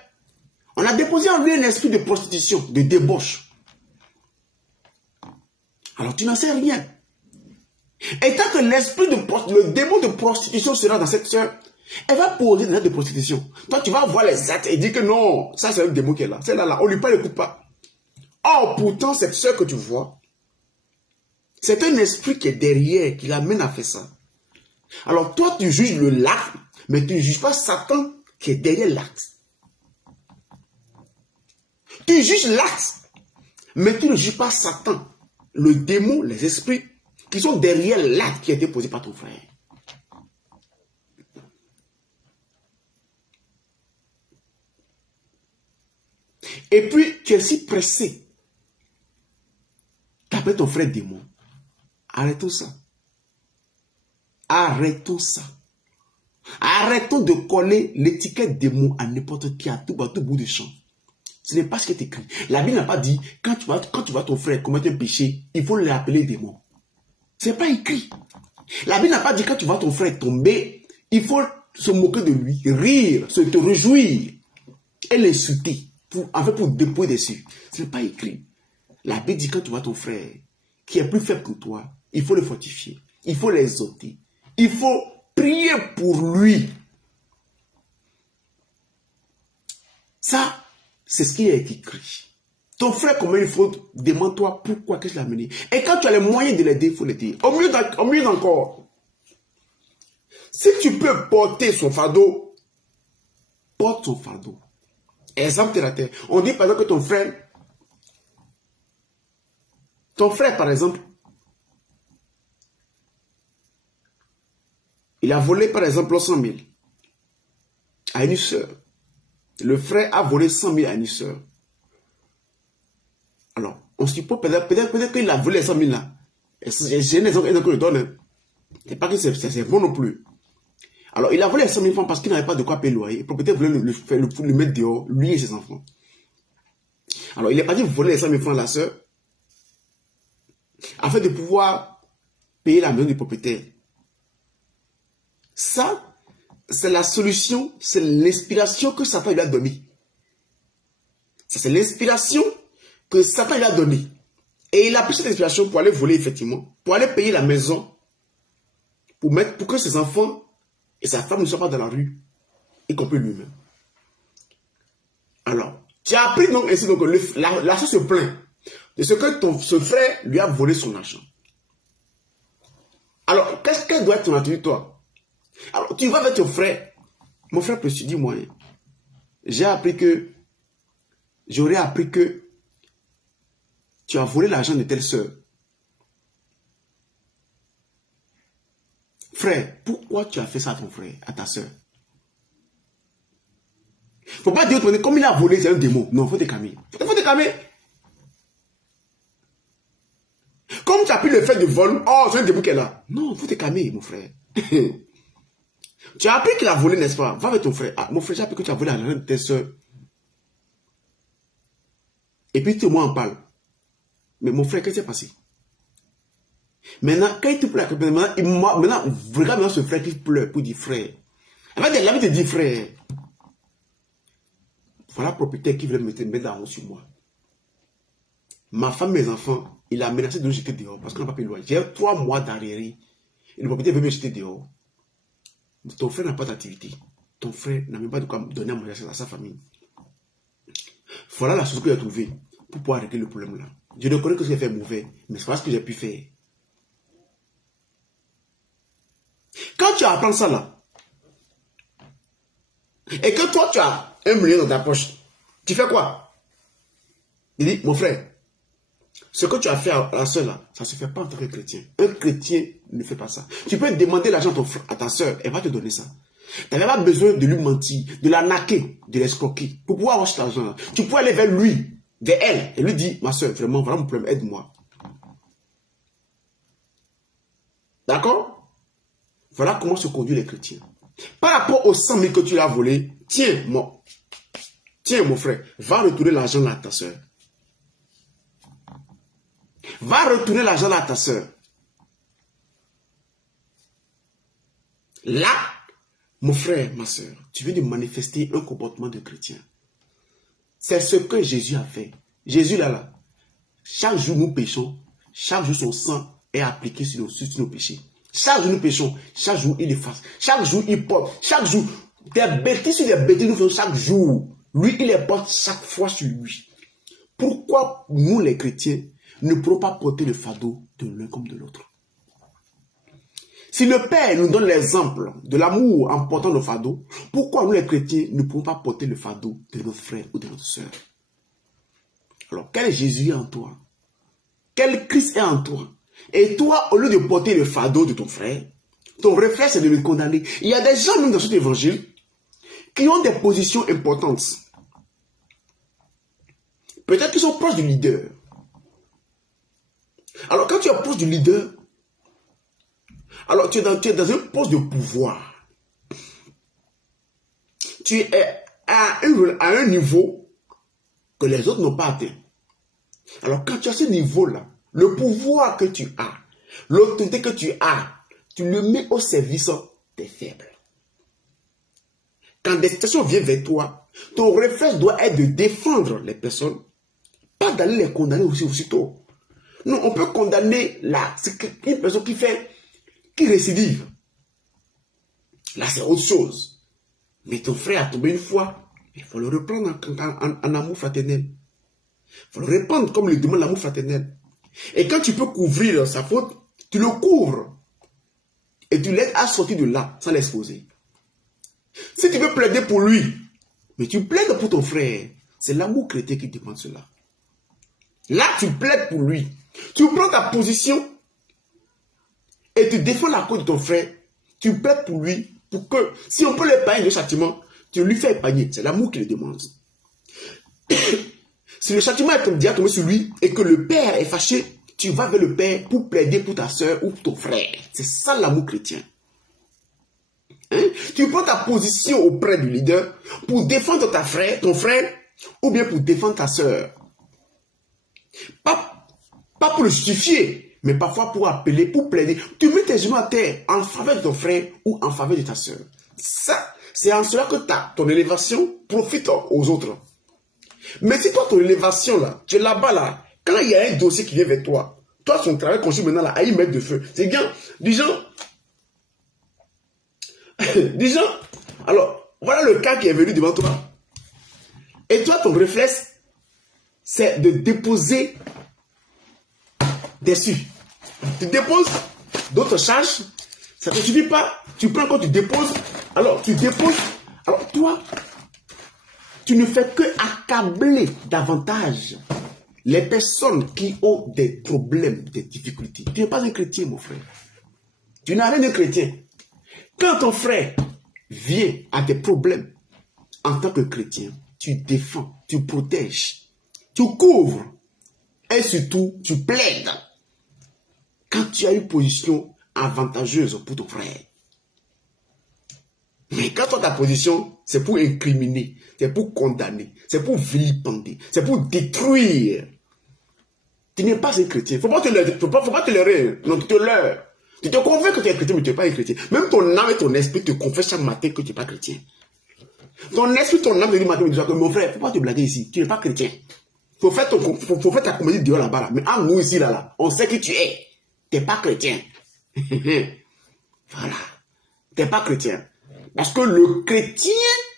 on a déposé en lui un esprit de prostitution, de débauche. Alors, tu n'en sais rien. Et tant que le démon de prostitution sera dans cette sœur, elle va poser des actes de prostitution. Toi, tu vas voir les actes et dire que non, ça c'est un démon qui est là. Celle-là, on ne lui parle, écoute pas. Or, pourtant, cette sœur que tu vois, c'est un esprit qui est derrière, qui l'amène à faire ça. Alors, toi, tu juges l'acte, mais tu ne juges pas Satan qui est derrière l'acte. Tu juges l'acte, mais tu ne juges pas Satan, le démon, les esprits qui sont derrière l'acte qui a été posé par ton frère. Et puis, tu es si pressé d'appeler ton frère démon. Arrêtons ça. Arrêtons ça. Arrêtons de coller l'étiquette démon à n'importe qui, à tout bout de champ. Ce n'est pas ce qui est écrit. La Bible n'a pas dit, quand tu vois ton frère commettre un péché, il faut l'appeler démon. Ce n'est pas écrit. La Bible n'a pas dit, quand tu vois ton frère tomber, il faut se moquer de lui, rire, se te réjouir et l'insulter. Pour dépouiller dessus. Ce n'est pas écrit. La Bible dit, quand tu vois ton frère qui est plus faible que toi, il faut le fortifier. Il faut l'exhorter. Il faut prier pour lui. Ça, c'est ce qui est écrit. Ton frère commet une faute, demande-toi pourquoi qu'est-ce qu'il a mené. Et quand tu as les moyens de l'aider, il faut l'aider. Au mieux encore, si tu peux porter son fardeau, porte son fardeau. Exemple terre à terre. On dit par exemple que ton frère par exemple, il a volé par exemple 100 000 à une soeur. Le frère a volé 100 000 à une soeur. Alors, on suppose peut-être qu'il a volé 100 000 là. J'ai un exemple que je donne. C'est pas que c'est bon non plus. Alors, il a volé 100 000 francs parce qu'il n'avait pas de quoi payer le loyer. Le propriétaire voulait le mettre dehors, lui et ses enfants. Alors, il est parti voler les 100 000 francs à la sœur afin de pouvoir payer la maison du propriétaire. Ça, c'est la solution, c'est l'inspiration que Satan lui a donnée. C'est l'inspiration que Satan lui a donnée. Et il a pris cette inspiration pour aller voler, effectivement, pour aller payer la maison, pour que ses enfants et sa femme ne soient pas dans la rue, y compris lui-même. Alors, tu as appris donc ainsi, donc la chose se plaint de ce que ce frère lui a volé son argent. Alors, qu'elle doit être ton attitude, toi? Alors, tu vas avec ton frère. Mon frère peut se dire, moi, j'aurais appris que tu as volé l'argent de telle soeur. Frère, pourquoi tu as fait ça à ton frère, à ta soeur? Faut pas dire, comme il a volé, c'est un démon. Non, faut te calmer. Faut te calmer. Comme tu as pris le fait de vol, oh, c'est un démon qui est là. Non, faut te calmer, mon frère. Tu as appris qu'il a volé, n'est-ce pas? Va avec ton frère. Ah, mon frère, j'ai appris que tu as volé l'argent de tes soeurs. Et puis, moi, on parle. Mais mon frère, qu'est-ce qui s'est passé? Maintenant, quand il te pleure, maintenant, regarde maintenant ce frère qui pleure pour dire frère. Il va te dire frère. Voilà le propriétaire qui veut mettre la honte sur moi. Ma femme, mes enfants, il a menacé de nous jeter dehors parce qu'on n'a pas payé le loyer. J'ai 3 mois d'arriéré. Et le propriétaire veut me jeter dehors. Ton frère n'a pas d'activité. Ton frère n'a même pas de quoi donner à manger à sa famille. Voilà la chose que j'ai trouvée pour pouvoir régler le problème là. Je ne connais que ce que j'ai fait mauvais, mais c'est pas ce que j'ai pu faire. Quand tu apprends ça là, et que toi tu as 1 million dans ta poche, tu fais quoi? Il dit, mon frère, ce que tu as fait à la soeur là, ça ne se fait pas en tant que chrétien. Un chrétien ne fait pas ça. Tu peux demander l'argent à ta soeur, elle va te donner ça. Tu n'avais pas besoin de lui mentir, de la naquer, de l'escroquer, pour pouvoir avoir cet argent-là. Tu peux aller vers lui, vers elle, et lui dire, ma soeur, vraiment, voilà mon problème, aide-moi. D'accord? Voilà comment se conduit les chrétiens. Par rapport aux 100 000 que tu as volé, tiens, mon frère, va retourner l'argent là à ta soeur. Va retourner l'argent là à ta soeur. Là, mon frère, ma soeur, tu viens de manifester un comportement de chrétien. C'est ce que Jésus a fait. Jésus là, chaque jour nous péchons, chaque jour son sang est appliqué sur nos péchés. Chaque jour nous péchons, chaque jour il efface, chaque jour il porte, chaque jour, des bêtises sur des bêtises nous faisons chaque jour. Lui, il les porte chaque fois sur lui. Pourquoi nous les chrétiens ne pourrons pas porter le fardeau de l'un comme de l'autre? Si le Père nous donne l'exemple de l'amour en portant le fardeau, pourquoi nous les chrétiens ne pouvons pas porter le fardeau de notre frère ou de notre soeur? Alors, quel Jésus est en toi? Quel Christ est en toi? Et toi, au lieu de porter le fardeau de ton frère, ton réflexe c'est de le condamner. Il y a des gens même dans cet évangile qui ont des positions importantes. Peut-être qu'ils sont proches du leader. Alors, quand tu es proche du leader, alors tu es dans un poste de pouvoir. Tu es à un niveau que les autres n'ont pas atteint. Alors, quand tu as ce niveau-là, le pouvoir que tu as, l'autorité que tu as, tu le mets au service des faibles. Quand des situations viennent vers toi, ton réflexe doit être de défendre les personnes, pas d'aller les condamner aussitôt. Non, on peut condamner là, c'est une personne qui récidive. Là, c'est autre chose. Mais ton frère a tombé une fois, il faut le reprendre en amour fraternel. Il faut le reprendre comme le demande l'amour fraternel. Et quand tu peux couvrir sa faute, tu le couvres. Et tu l'aides à sortir de là, sans l'exposer. Si tu veux plaider pour lui, mais tu plaides pour ton frère, c'est l'amour chrétien qui demande cela. Là, tu plaides pour lui. Tu prends ta position et tu défends la cause de ton frère. Tu plaides pour lui, pour que, si on peut l'épargner de châtiment, tu lui fais épargner. C'est l'amour qui le demande. Si le châtiment est déjà tombé sur lui et que le père est fâché, tu vas vers le père pour plaider pour ta soeur ou pour ton frère. C'est ça l'amour chrétien. Hein? Tu prends ta position auprès du leader pour défendre ton frère, ou bien pour défendre ta soeur. Pas pour le justifier, mais parfois pour appeler, pour plaider. Tu mets tes genoux à terre en faveur de ton frère ou en faveur de ta soeur. Ça, c'est en cela que ton élévation profite aux autres. Mais si toi, ton élévation, là, tu es là-bas, là, quand il y a un dossier qui vient vers toi, toi, son travail consiste maintenant là, à y mettre de feu. C'est bien. Disons, alors, voilà le cas qui est venu devant toi. Et toi, ton réflexe, c'est de déposer dessus. Tu déposes d'autres charges, ça ne te suffit pas. Tu prends quand tu déposes, alors tu déposes. Alors toi, tu ne fais que accabler davantage les personnes qui ont des problèmes, des difficultés. Tu n'es pas un chrétien, mon frère. Tu n'as rien de chrétien. Quand ton frère vient à des problèmes, en tant que chrétien, tu défends, tu protèges, tu couvres et surtout, tu plaides. Quand tu as une position avantageuse pour ton frère. Mais quand ta position, c'est pour incriminer, c'est pour condamner, c'est pour vilipender, c'est pour détruire. Tu n'es pas un chrétien. Il ne faut pas te leurrer. Non, tu te leurres. Tu te convaincs que tu es chrétien, mais tu n'es pas un chrétien. Même ton âme et ton esprit te confessent chaque matin que tu n'es pas chrétien. Ton esprit, ton âme te dit matin, que mon frère, il ne faut pas te blaguer ici. Tu n'es pas chrétien. Il faut faire ta comédie dehors là-bas. Là. Mais en nous ici, là, on sait qui tu es. Tu n'es pas chrétien. Voilà. Tu n'es pas chrétien. Parce que le chrétien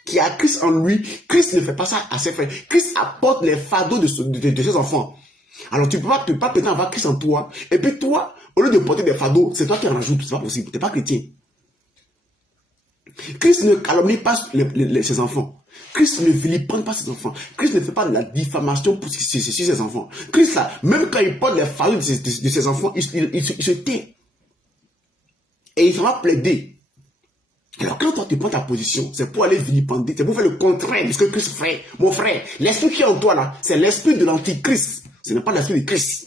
qui a Christ en lui, Christ ne fait pas ça à ses frères. Christ apporte les fardeaux de ses enfants. Alors tu ne peux pas prétendre avoir Christ en toi. Et puis toi, au lieu de porter des fardeaux, c'est toi qui en rajoutes. C'est pas possible. Tu n'es pas chrétien. Christ ne calomnie pas ses enfants. Christ ne vilipende pas ses enfants. Christ ne fait pas de la diffamation pour ses enfants. Christ, là, même quand il parle des fardeaux de ses enfants, il se tait. Et il va plaider. Alors quand toi tu prends ta position, c'est pour aller vilipender, c'est pour faire le contraire de ce que Christ fait. Mon frère, l'esprit qui est en toi là, c'est l'esprit de l'antichrist. Ce n'est pas l'esprit de Christ.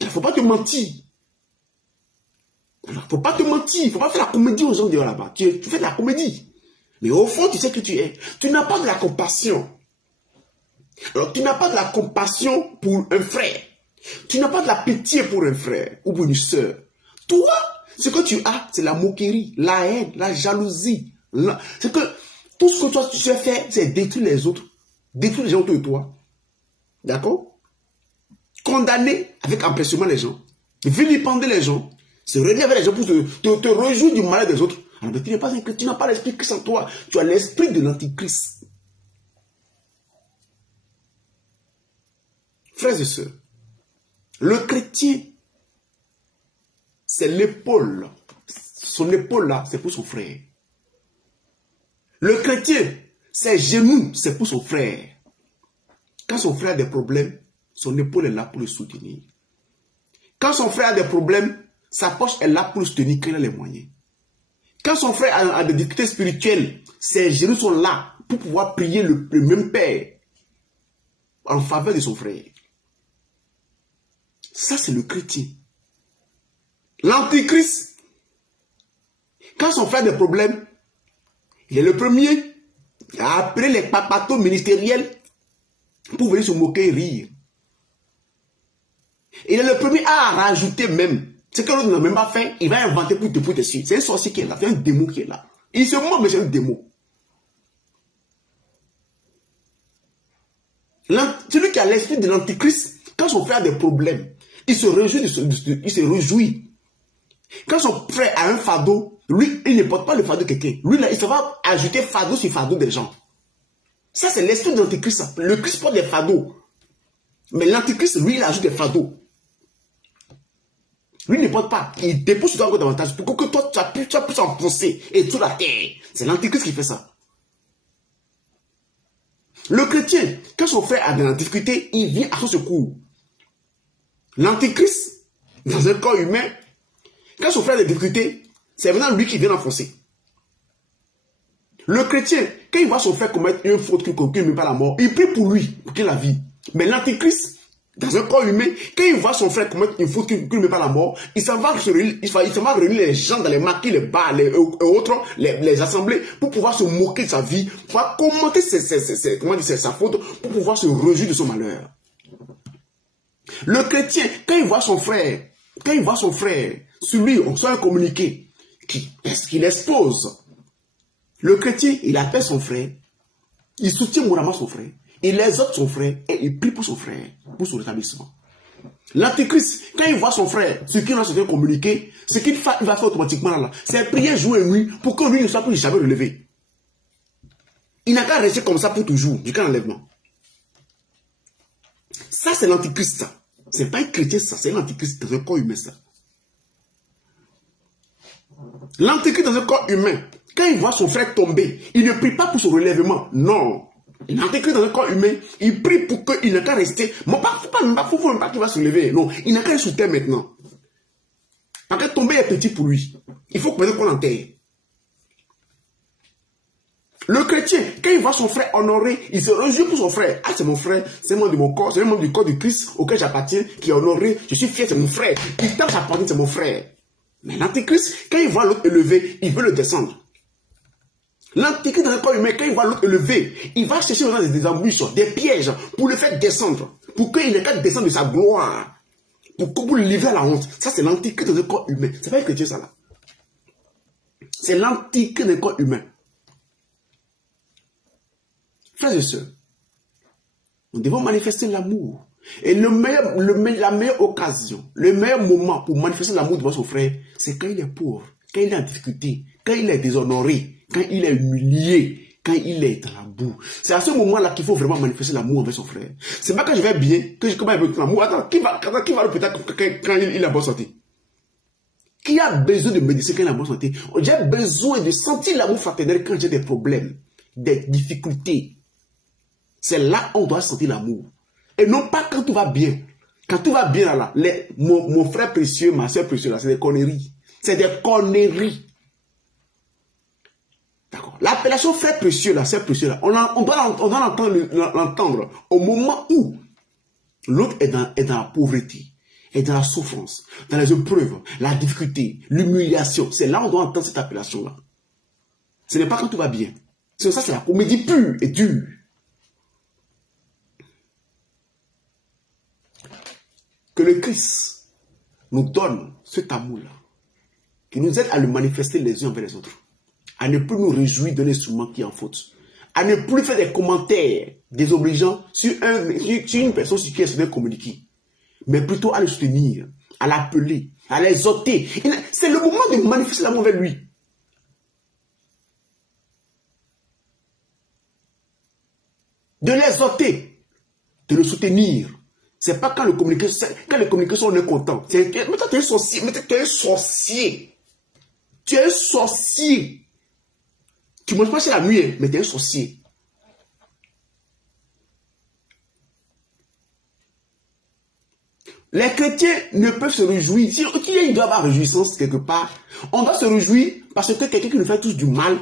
Il ne faut pas te mentir. Il ne faut pas te mentir. Il ne faut pas faire la comédie aux gens dehors là-bas. Tu fais de la comédie. Mais au fond, tu sais que tu es. Tu n'as pas de la compassion. Alors, tu n'as pas de la compassion pour un frère. Tu n'as pas de la pitié pour un frère ou pour une soeur. Toi, ce que tu as, c'est la moquerie, la haine, la jalousie. C'est que tout ce que toi tu sais faire, c'est détruire les autres. Détruire les gens autour de toi. D'accord? Condamner avec empressement les gens. Vilipender les gens. Se réunir avec les gens pour te réjouir du malheur des autres. Alors, mais tu n'es pas un chrétien, tu n'as pas l'esprit Christ en toi. Tu as l'esprit de l'antichrist. Frères et sœurs, le chrétien, c'est l'épaule. Son épaule là, c'est pour son frère. Le chrétien, ses genoux, c'est pour son frère. Quand son frère a des problèmes, son épaule est là pour le soutenir. Quand son frère a des problèmes, sa poche est là pour le soutenir quand il a les moyens. Quand son frère a des difficultés spirituelles, ses genoux sont là pour pouvoir prier le même Père en faveur de son frère. Ça, c'est le chrétien. L'antichrist, quand son frère a des problèmes, il est le premier à appeler les papatos ministériels pour venir se moquer et rire. Il est le premier à rajouter même. Ce que l'autre n'a même pas fait, il va inventer pour te foutre dessus. C'est un sorcier qui est là, c'est un démon qui est là. Il se moque, mais c'est un démon. Celui qui a l'esprit de l'antichrist, quand son frère a des problèmes, il se réjouit. Quand son frère a un fardeau, lui, il ne porte pas le fardeau de quelqu'un. Lui, là, il se va ajouter fardeau sur fardeau des gens. Ça, c'est l'esprit de l'antichrist. Le Christ porte des fardeaux. Mais l'antichrist, lui, il ajoute des fardeaux. Lui ne porte pas. Il dépose sur toi encore davantage. Pour que toi, tu puisses enfoncer et tout la terre. C'est l'antichrist qui fait ça. Le chrétien, quand son frère a de la difficulté, il vient à son secours. L'antichrist, dans un corps humain, quand son frère a des difficultés, c'est maintenant lui qui vient enfoncer. Le chrétien, quand il voit son frère commettre une faute qui ne met pas la mort, il prie pour lui, pour qu'il ait la vie. Mais l'antichrist, dans un corps humain, quand il voit son frère commettre une faute qui ne met pas la mort, il s'en va réunir les gens dans les maquis, les bars, et autres, les assemblées, pour pouvoir se moquer de sa vie, pour pouvoir commenter sa faute, pour pouvoir se réjouir de son malheur. Le chrétien, quand il voit son frère, sur lui, on soit un communiqué, qu'il expose. Le chrétien, il appelle son frère, il soutient moralement son frère, il exhorte son frère et il prie pour son frère, pour son rétablissement. L'antichrist, quand il voit son frère, ce qu'il a communiqué, ce qu'il va faire automatiquement là, c'est prier jour et nuit pour que lui ne soit plus jamais relevé. Il n'a qu'à rester comme ça pour toujours, jusqu'à l'enlèvement. Ça, c'est l'antichrist, ça. C'est pas un chrétien, ça. C'est l'antichrist dans un corps humain, ça. L'antichrist dans un corps humain, quand il voit son frère tomber, il ne prie pas pour son relèvement. Non. L'antichrist dans un corps humain, il prie pour qu'il n'a qu'à rester. Mais faut même pas qu'il va se lever. Non. Il n'a qu'à être sous terre maintenant. Parce que tomber est petit pour lui. Il faut qu'on l'enterre. Le chrétien, quand il voit son frère honoré, il se réjouit pour son frère. Ah, c'est mon frère, c'est un membre de mon corps, c'est un membre du corps du Christ auquel j'appartiens, qui est honoré. Je suis fier, c'est mon frère. Il tente sa partie, c'est mon frère. Mais l'antichrist, quand il voit l'autre élevé, il veut le descendre. L'antichrist dans le corps humain, quand il voit l'autre élevé, il va chercher des embûches, des pièges pour le faire descendre. Pour qu'il n'ait qu'à descendre de sa gloire. Pour le livrer à la honte. Ça, c'est l'antichrist dans le corps humain. C'est pas un chrétien, ça là. C'est l'antichrist dans le corps humain. Frères et sœurs, nous devons manifester l'amour. Et la meilleure occasion, le meilleur moment pour manifester l'amour devant son frère, c'est quand il est pauvre, quand il est en difficulté, quand il est déshonoré, quand il est humilié, quand il est dans la boue. C'est à ce moment-là qu'il faut vraiment manifester l'amour envers son frère. C'est pas quand je vais bien, que je commence avec l'amour. Attends, qui va l'hôpital quand il a bonne santé? Qui a besoin de médecine quand il a bonne santé? J'ai besoin de sentir l'amour fraternel quand j'ai des problèmes. des difficultés, c'est là où on doit sentir l'amour. Et non pas quand tout va bien. Quand tout va bien là, mon frère précieux, ma soeur précieuse là, c'est des conneries. C'est des conneries. D'accord. L'appellation frère précieux là, sœur précieux là, on doit l'entendre au moment où l'autre est dans la pauvreté, est dans la souffrance, dans les épreuves, la difficulté, l'humiliation. C'est là où on doit entendre cette appellation là. Ce n'est pas quand tout va bien. C'est ça, c'est la comédie pure et dure. Que le Christ nous donne cet amour-là, qui nous aide à le manifester les uns envers les autres, à ne plus nous réjouir d'un instrument qui est en faute, à ne plus faire des commentaires désobligeants sur une personne qui est sur un communiqué, mais plutôt à le soutenir, à l'appeler, à l'exhorter. C'est le moment de manifester l'amour vers lui. De l'exhorter, de le soutenir. C'est pas quand le communication on est content. Mais toi, tu es un sorcier. Mais tu es un sorcier. Tu es un sorcier. Tu ne manges pas chez la nuit, mais tu es un sorcier. Les chrétiens ne peuvent se réjouir. Si il doit y avoir réjouissance quelque part, on doit se réjouir parce que quelqu'un qui nous fait tous du mal,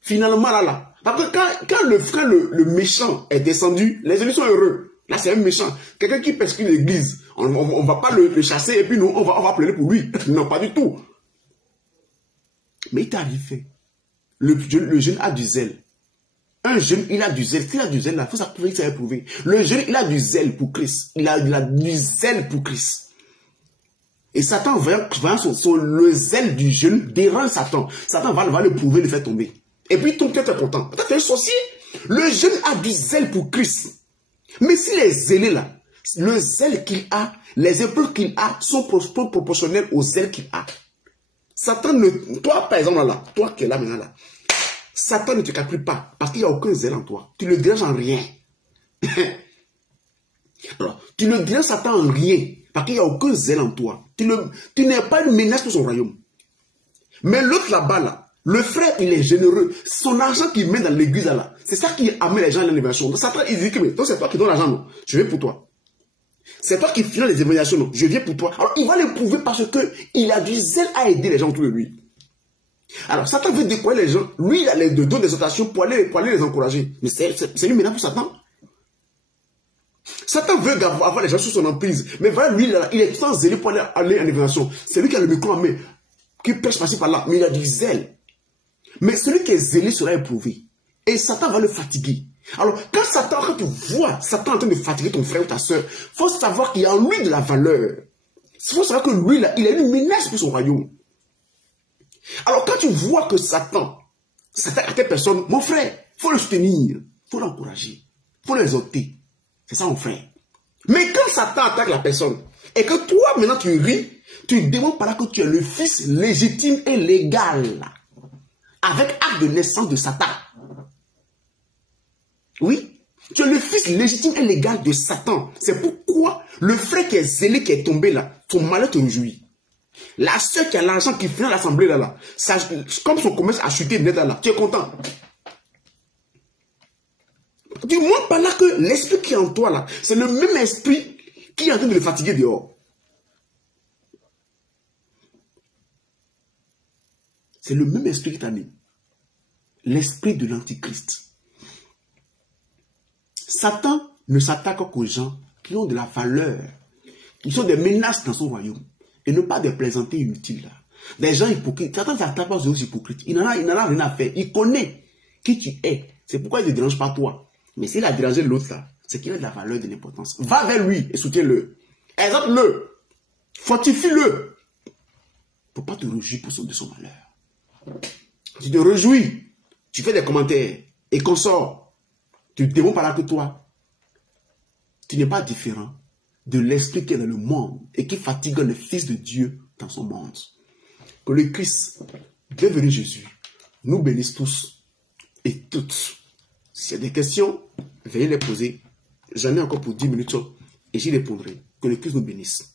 finalement là. Parce que quand le méchant est descendu, les élus sont heureux. Là, c'est un méchant. Quelqu'un qui persécute l'église. On ne va pas le chasser et puis nous, on va pleurer pour lui. Non, pas du tout. Mais il t'est arrivé. Le jeune a du zèle. Un jeune, il a du zèle. S'il a du zèle, il faut s'approuver, il s'est éprouvé. Le jeune, il a du zèle pour Christ. Il a du zèle pour Christ. Et Satan, voyant le zèle du jeune, dérange Satan. Satan va le prouver, le faire tomber. Et puis, ton cœur est content. Toi, tu es un sorcier. Le jeune a du zèle pour Christ. Mais s'il est zélé là, le zèle qu'il a, les épreuves qu'il a sont proportionnels au zèle qu'il a. Satan ne... Toi, par exemple, là, toi qui es là maintenant, là, Satan ne te calcule pas parce qu'il n'y a aucun zèle en toi. Tu ne le déranges en rien. Alors, tu ne déranges Satan en rien parce qu'il n'y a aucun zèle en toi. Tu n'es pas une menace pour son royaume. Mais l'autre là-bas, là, le frère, il est généreux. Son argent qu'il met dans l'église là, c'est ça qui amène les gens à l'élévation. Donc Satan, il dit que c'est toi qui donnes l'argent, non. Je viens pour toi. C'est toi qui finance les évaluations, non. Je viens pour toi. Alors il va le prouver parce qu'il a du zèle à aider les gens autour de lui. Alors Satan veut décourager les gens. Lui, il a les deux d'exhortation pour aller les encourager. Mais c'est lui maintenant pour Satan. Satan veut avoir les gens sous son emprise. Mais voilà, lui, il est sans zélé pour aller en évaluation. C'est lui qui a le micro en main, qui pêche par-ci par-là. Mais il a du zèle. Mais celui qui est zélé sera éprouvé. Et Satan va le fatiguer. Alors, quand tu vois Satan en train de fatiguer ton frère ou ta soeur, il faut savoir qu'il y a en lui de la valeur. Il faut savoir que lui, là, il est une menace pour son royaume. Alors, quand tu vois que Satan s'attaque à telle personne, mon frère, il faut le soutenir, il faut l'encourager, il faut l'exhorter. C'est ça, mon frère. Mais quand Satan attaque la personne, et que toi, maintenant, tu ris, tu demandes par là que tu es le fils légitime et légal, avec acte de naissance de Satan. Oui, tu es le fils légitime et légal de Satan. C'est pourquoi le frère qui est zélé, qui est tombé là, son malheur te réjouit. La soeur qui a l'argent, qui finance l'assemblée là, comme son commerce a chuté net là, tu es content. Tu montres par là que l'esprit qui est en toi là, c'est le même esprit qui est en train de le fatiguer dehors. C'est le même esprit qui t'anime. L'esprit de l'antichrist. Satan ne s'attaque qu'aux gens qui ont de la valeur, qui sont des menaces dans son royaume, et non pas des plaisanteries inutiles. Là. Des gens hypocrites. Satan ne s'attaque pas aux hypocrites. Il n'en a rien à faire. Il connaît qui tu es. C'est pourquoi il ne te dérange pas toi. Mais s'il a dérangé l'autre là, c'est qu'il a de la valeur, de l'importance. Va vers lui et soutiens-le. Exhorte-le. Fortifie-le. Il ne faut pas te réjouir de son malheur. Tu te réjouis. Tu fais des commentaires et consort. Tu te démontres par là que toi, tu n'es pas différent de l'esprit qui est dans le monde et qui fatigue le Fils de Dieu dans son monde. Que le Christ, bienvenu Jésus, nous bénisse tous et toutes. S'il y a des questions, veuillez les poser. J'en ai encore pour 10 minutes et j'y répondrai. Que le Christ nous bénisse.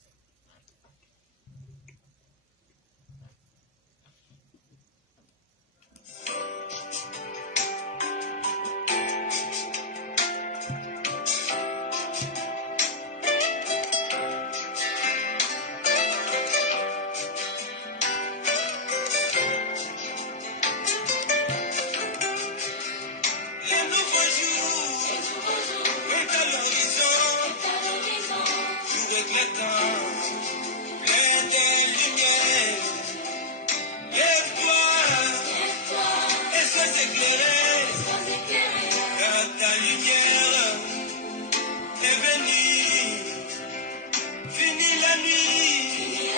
nuit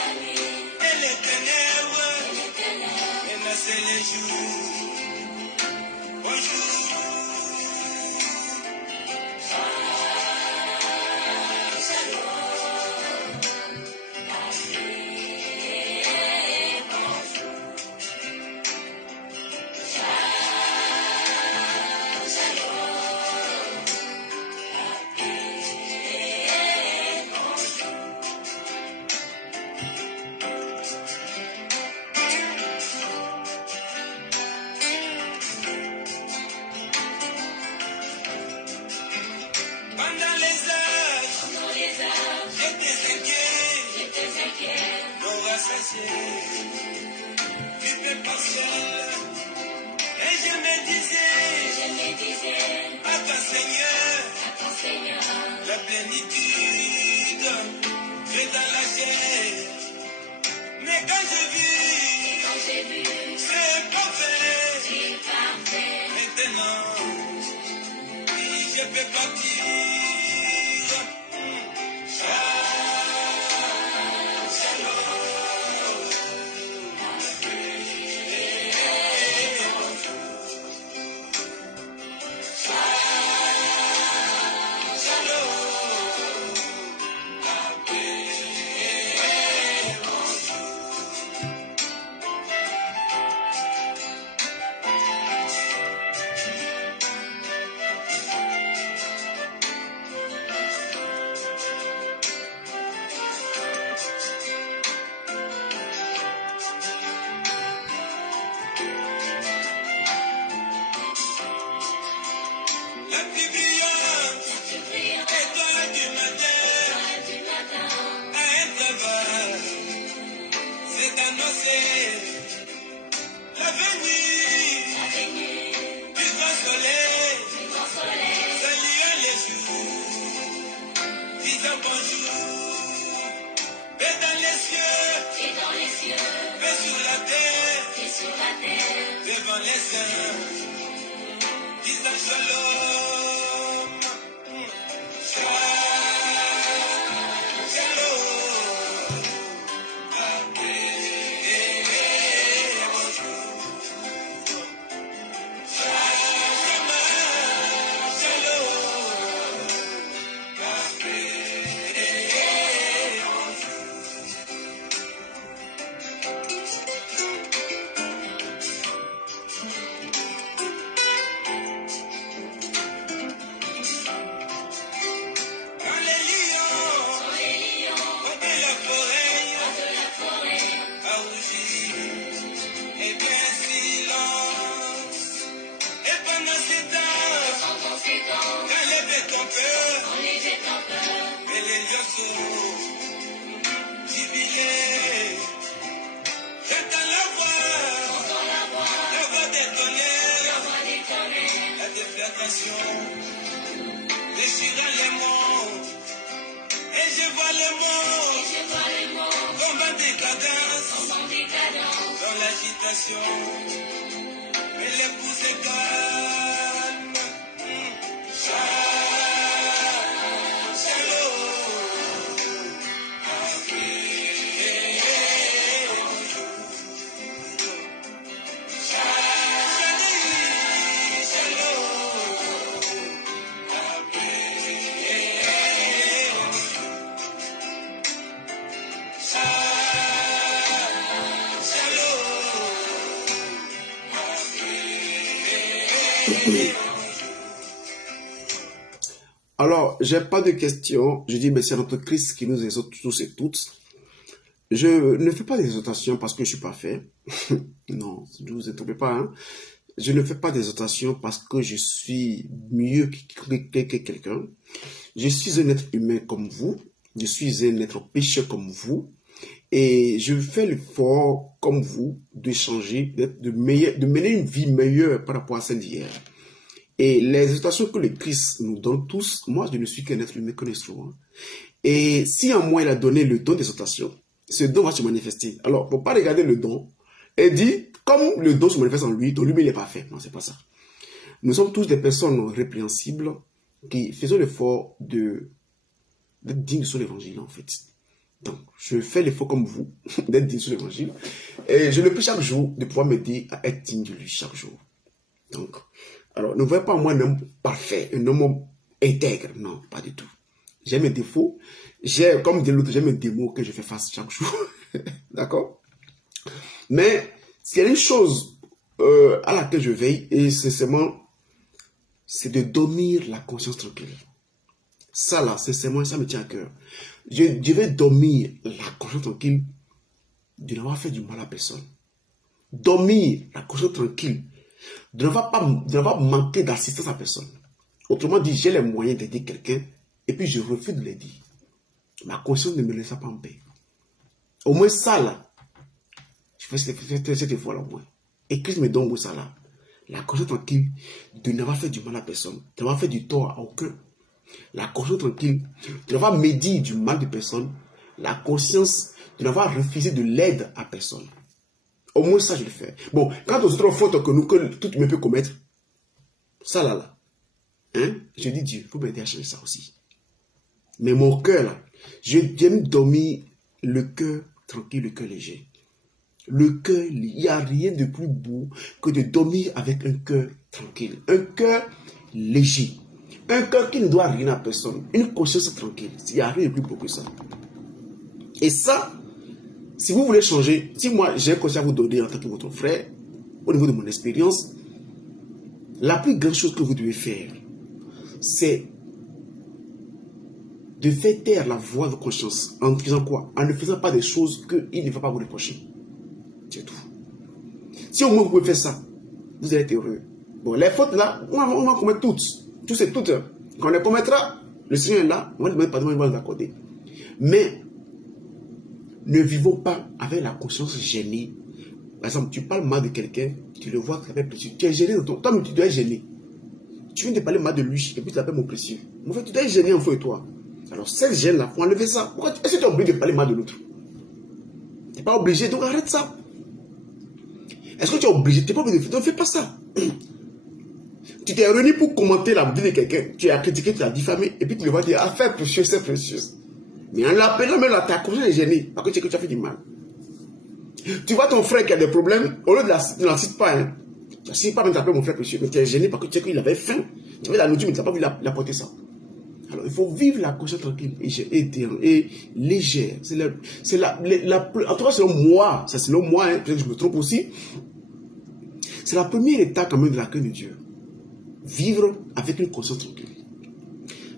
et les ténèbres, et là c'est les jours. Bonjour. Pendant les âges, j'étais inquiet, non rassasié, vite partiel. Et je me disais, à ton Seigneur, la plénitude est dans la chair. Mais quand j'ai vu, c'est parfait, maintenant, oui, je peux partir. La pluie brillante, étoile du matin, à intervalles, c'est annoncé la venue du grand soleil, saluant les jours, disant bonjour, et dans les cieux, et sur la terre, devant les saints, disant shalom. Déchirant les mondes, et je vois le monde comme en décadence, dans l'agitation, et l'épouse est calme. Alors, j'ai pas de questions. Je dis, mais c'est notre Christ qui nous exhorte tous et toutes. Je ne fais pas d'exhortation parce que je suis parfait. Non, ne vous inquiétez pas. Hein. Je ne fais pas d'exhortation parce que je suis mieux que quelqu'un. Je suis un être humain comme vous. Je suis un être pécheur comme vous. Et je fais l'effort, comme vous, de changer, de mener une vie meilleure par rapport à celle d'hier. Et les exhortations que le Christ nous donne tous, moi je ne suis qu'un être humain, qu'un instrument. Et si en moi il a donné le don d'exhortation, ce don va se manifester. Alors, il ne faut pas regarder le don et dire, comme le don se manifeste en lui, donc lui-même il est parfait. Non, c'est pas ça. Nous sommes tous des personnes répréhensibles qui faisons l'effort d'être dignes de son évangile, en fait. Donc, je fais l'effort comme vous d'être digne sur l'évangile. Et je le prie chaque jour de pouvoir m'aider à être digne de lui chaque jour. Donc, alors, ne voyez pas en moi un homme parfait, un homme intègre. Non, pas du tout. J'ai mes défauts. Comme dit l'autre, j'ai mes démons que je fais face chaque jour. D'accord? Mais s'il y a une chose à laquelle je veille, et sincèrement, c'est de dormir la conscience tranquille. Ça là, sincèrement, ça me tient à cœur. Je vais dormir la conscience tranquille de n'avoir fait du mal à personne. Dormir la conscience tranquille de n'avoir pas manqué d'assistance à personne. Autrement dit, j'ai les moyens d'aider quelqu'un et puis je refuse de l'aider. Ma conscience ne me laisse pas en paix. Au moins ça là, je fais cette effort-là au moins. Et Christ me donne ça là. La conscience tranquille de n'avoir fait du mal à personne, de n'avoir fait du tort à aucun. La conscience tranquille de n'avoir médit du mal de personne. La conscience de n'avoir refusé de l'aide à personne. Au moins ça je le fais. Bon, quant aux autres fautes que tout me peut commettre, ça là, hein, je dis Dieu, il faut m'aider à changer ça aussi. Mais mon cœur là, j'aime dormir le cœur tranquille, le cœur léger. Le cœur, il n'y a rien de plus beau que de dormir avec un cœur tranquille, un cœur léger, un cœur qui ne doit rien à personne, une conscience tranquille. Il n'y a rien de plus beau que ça. Et ça, si vous voulez changer, si moi j'ai un conseil à vous donner en tant que votre frère, au niveau de mon expérience, la plus grande chose que vous devez faire, c'est de faire taire la voix de conscience en faisant quoi? En ne faisant pas des choses qu'il ne va pas vous reprocher. C'est tout. Si au moins vous pouvez faire ça, vous allez être heureux. Bon, les fautes là, on va commettre toutes. Tous et toutes. Quand on les commettra, le Seigneur est là, on va demander pardon, il va nous accorder. Mais ne vivons pas avec la conscience gênée. Par exemple, tu parles mal de quelqu'un, tu le vois avec plaisir. Tu es gêné de toi. Toi, tu dois être gêné. Tu viens de parler mal de lui et puis tu l'appelles mon précieux. En fait, tu dois être gêné en fait de toi. Alors, cette gêne-là, il faut enlever ça. Est-ce que tu es obligé de parler mal de l'autre? Tu n'es pas obligé, donc arrête ça. Est-ce que tu es obligé? Tu n'es pas obligé de faire. Donc, fais pas ça. Tu t'es réuni pour commenter la vie de quelqu'un. Tu as critiqué, tu as diffamé, et puis tu le vois dire, affaire précieuse, c'est précieuse. Mais en l'appelant, même là, ta conscience est gênée, parce que tu as fait du mal. Tu vois ton frère qui a des problèmes, au lieu de la cite pas, hein. Tu ne cites pas, mais tu appelles mon frère précieux, mais tu es gêné parce que tu sais qu'il avait faim. Tu avais la nourriture, mais tu n'as pas voulu l'apporter ça. Alors, il faut vivre la conscience tranquille et légère. En tout cas, selon moi, ça selon moi, hein, peut-être que je me trompe aussi, c'est la première étape quand même de l'accueil de Dieu. Vivre avec une conscience tranquille.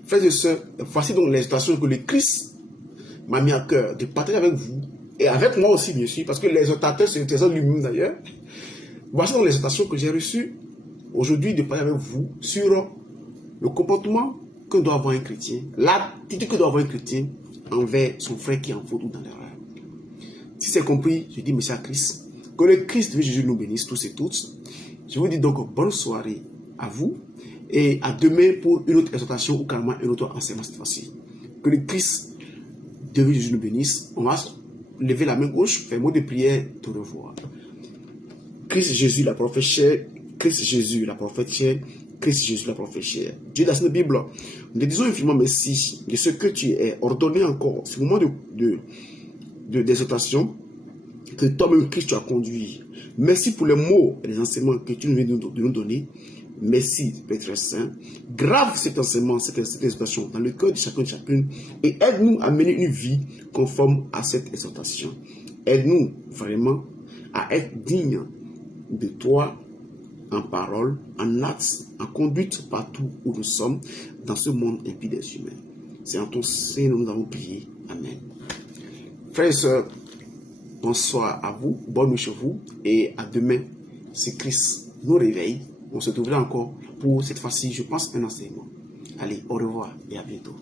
Frères et sœurs, voici donc l'exhortation que le Christ m'a mis à cœur de partager avec vous, et avec moi aussi, bien sûr, parce que l'exhortateur, c'est le trésor lui-même d'ailleurs. Voici donc l'exhortation que j'ai reçue aujourd'hui de partager avec vous sur le comportement que doit avoir un chrétien, l'attitude que doit avoir un chrétien envers son frère qui est en faute ou dans l'erreur. Si c'est compris, je dis merci à Christ. Que le Christ de Jésus nous bénisse tous et toutes. Je vous dis donc bonne soirée à vous et à demain pour une autre exhortation ou carrément un autre enseignement cette fois-ci. Que le Christ de Jésus nous bénisse. On va lever la main gauche, faire un mot de prière, te revoir. Christ Jésus, la prophète chère, Christ Jésus, la prophète chère, Christ Jésus, la prophète chère. Dieu dans cette Bible, nous te disons infiniment merci de ce que tu es ordonné encore, ce moment d'exhortation que toi-même Christ tu as conduit. Merci pour les mots et les enseignements que tu viens de nous donner. Merci, Père Saint. Grave cet enseignement, cette exhortation dans le cœur de chacun et de chacune et aide-nous à mener une vie conforme à cette exhortation. Aide-nous vraiment à être dignes de toi en parole, en acte, en conduite partout où nous sommes dans ce monde impie des humains. C'est en ton sein que nous avons prié. Amen. Frères et sœurs, bonsoir à vous, bonne nuit chez vous et à demain. Si Christ nous réveille, on se trouvera encore pour cette fois-ci, je pense, un enseignement. Allez, au revoir et à bientôt.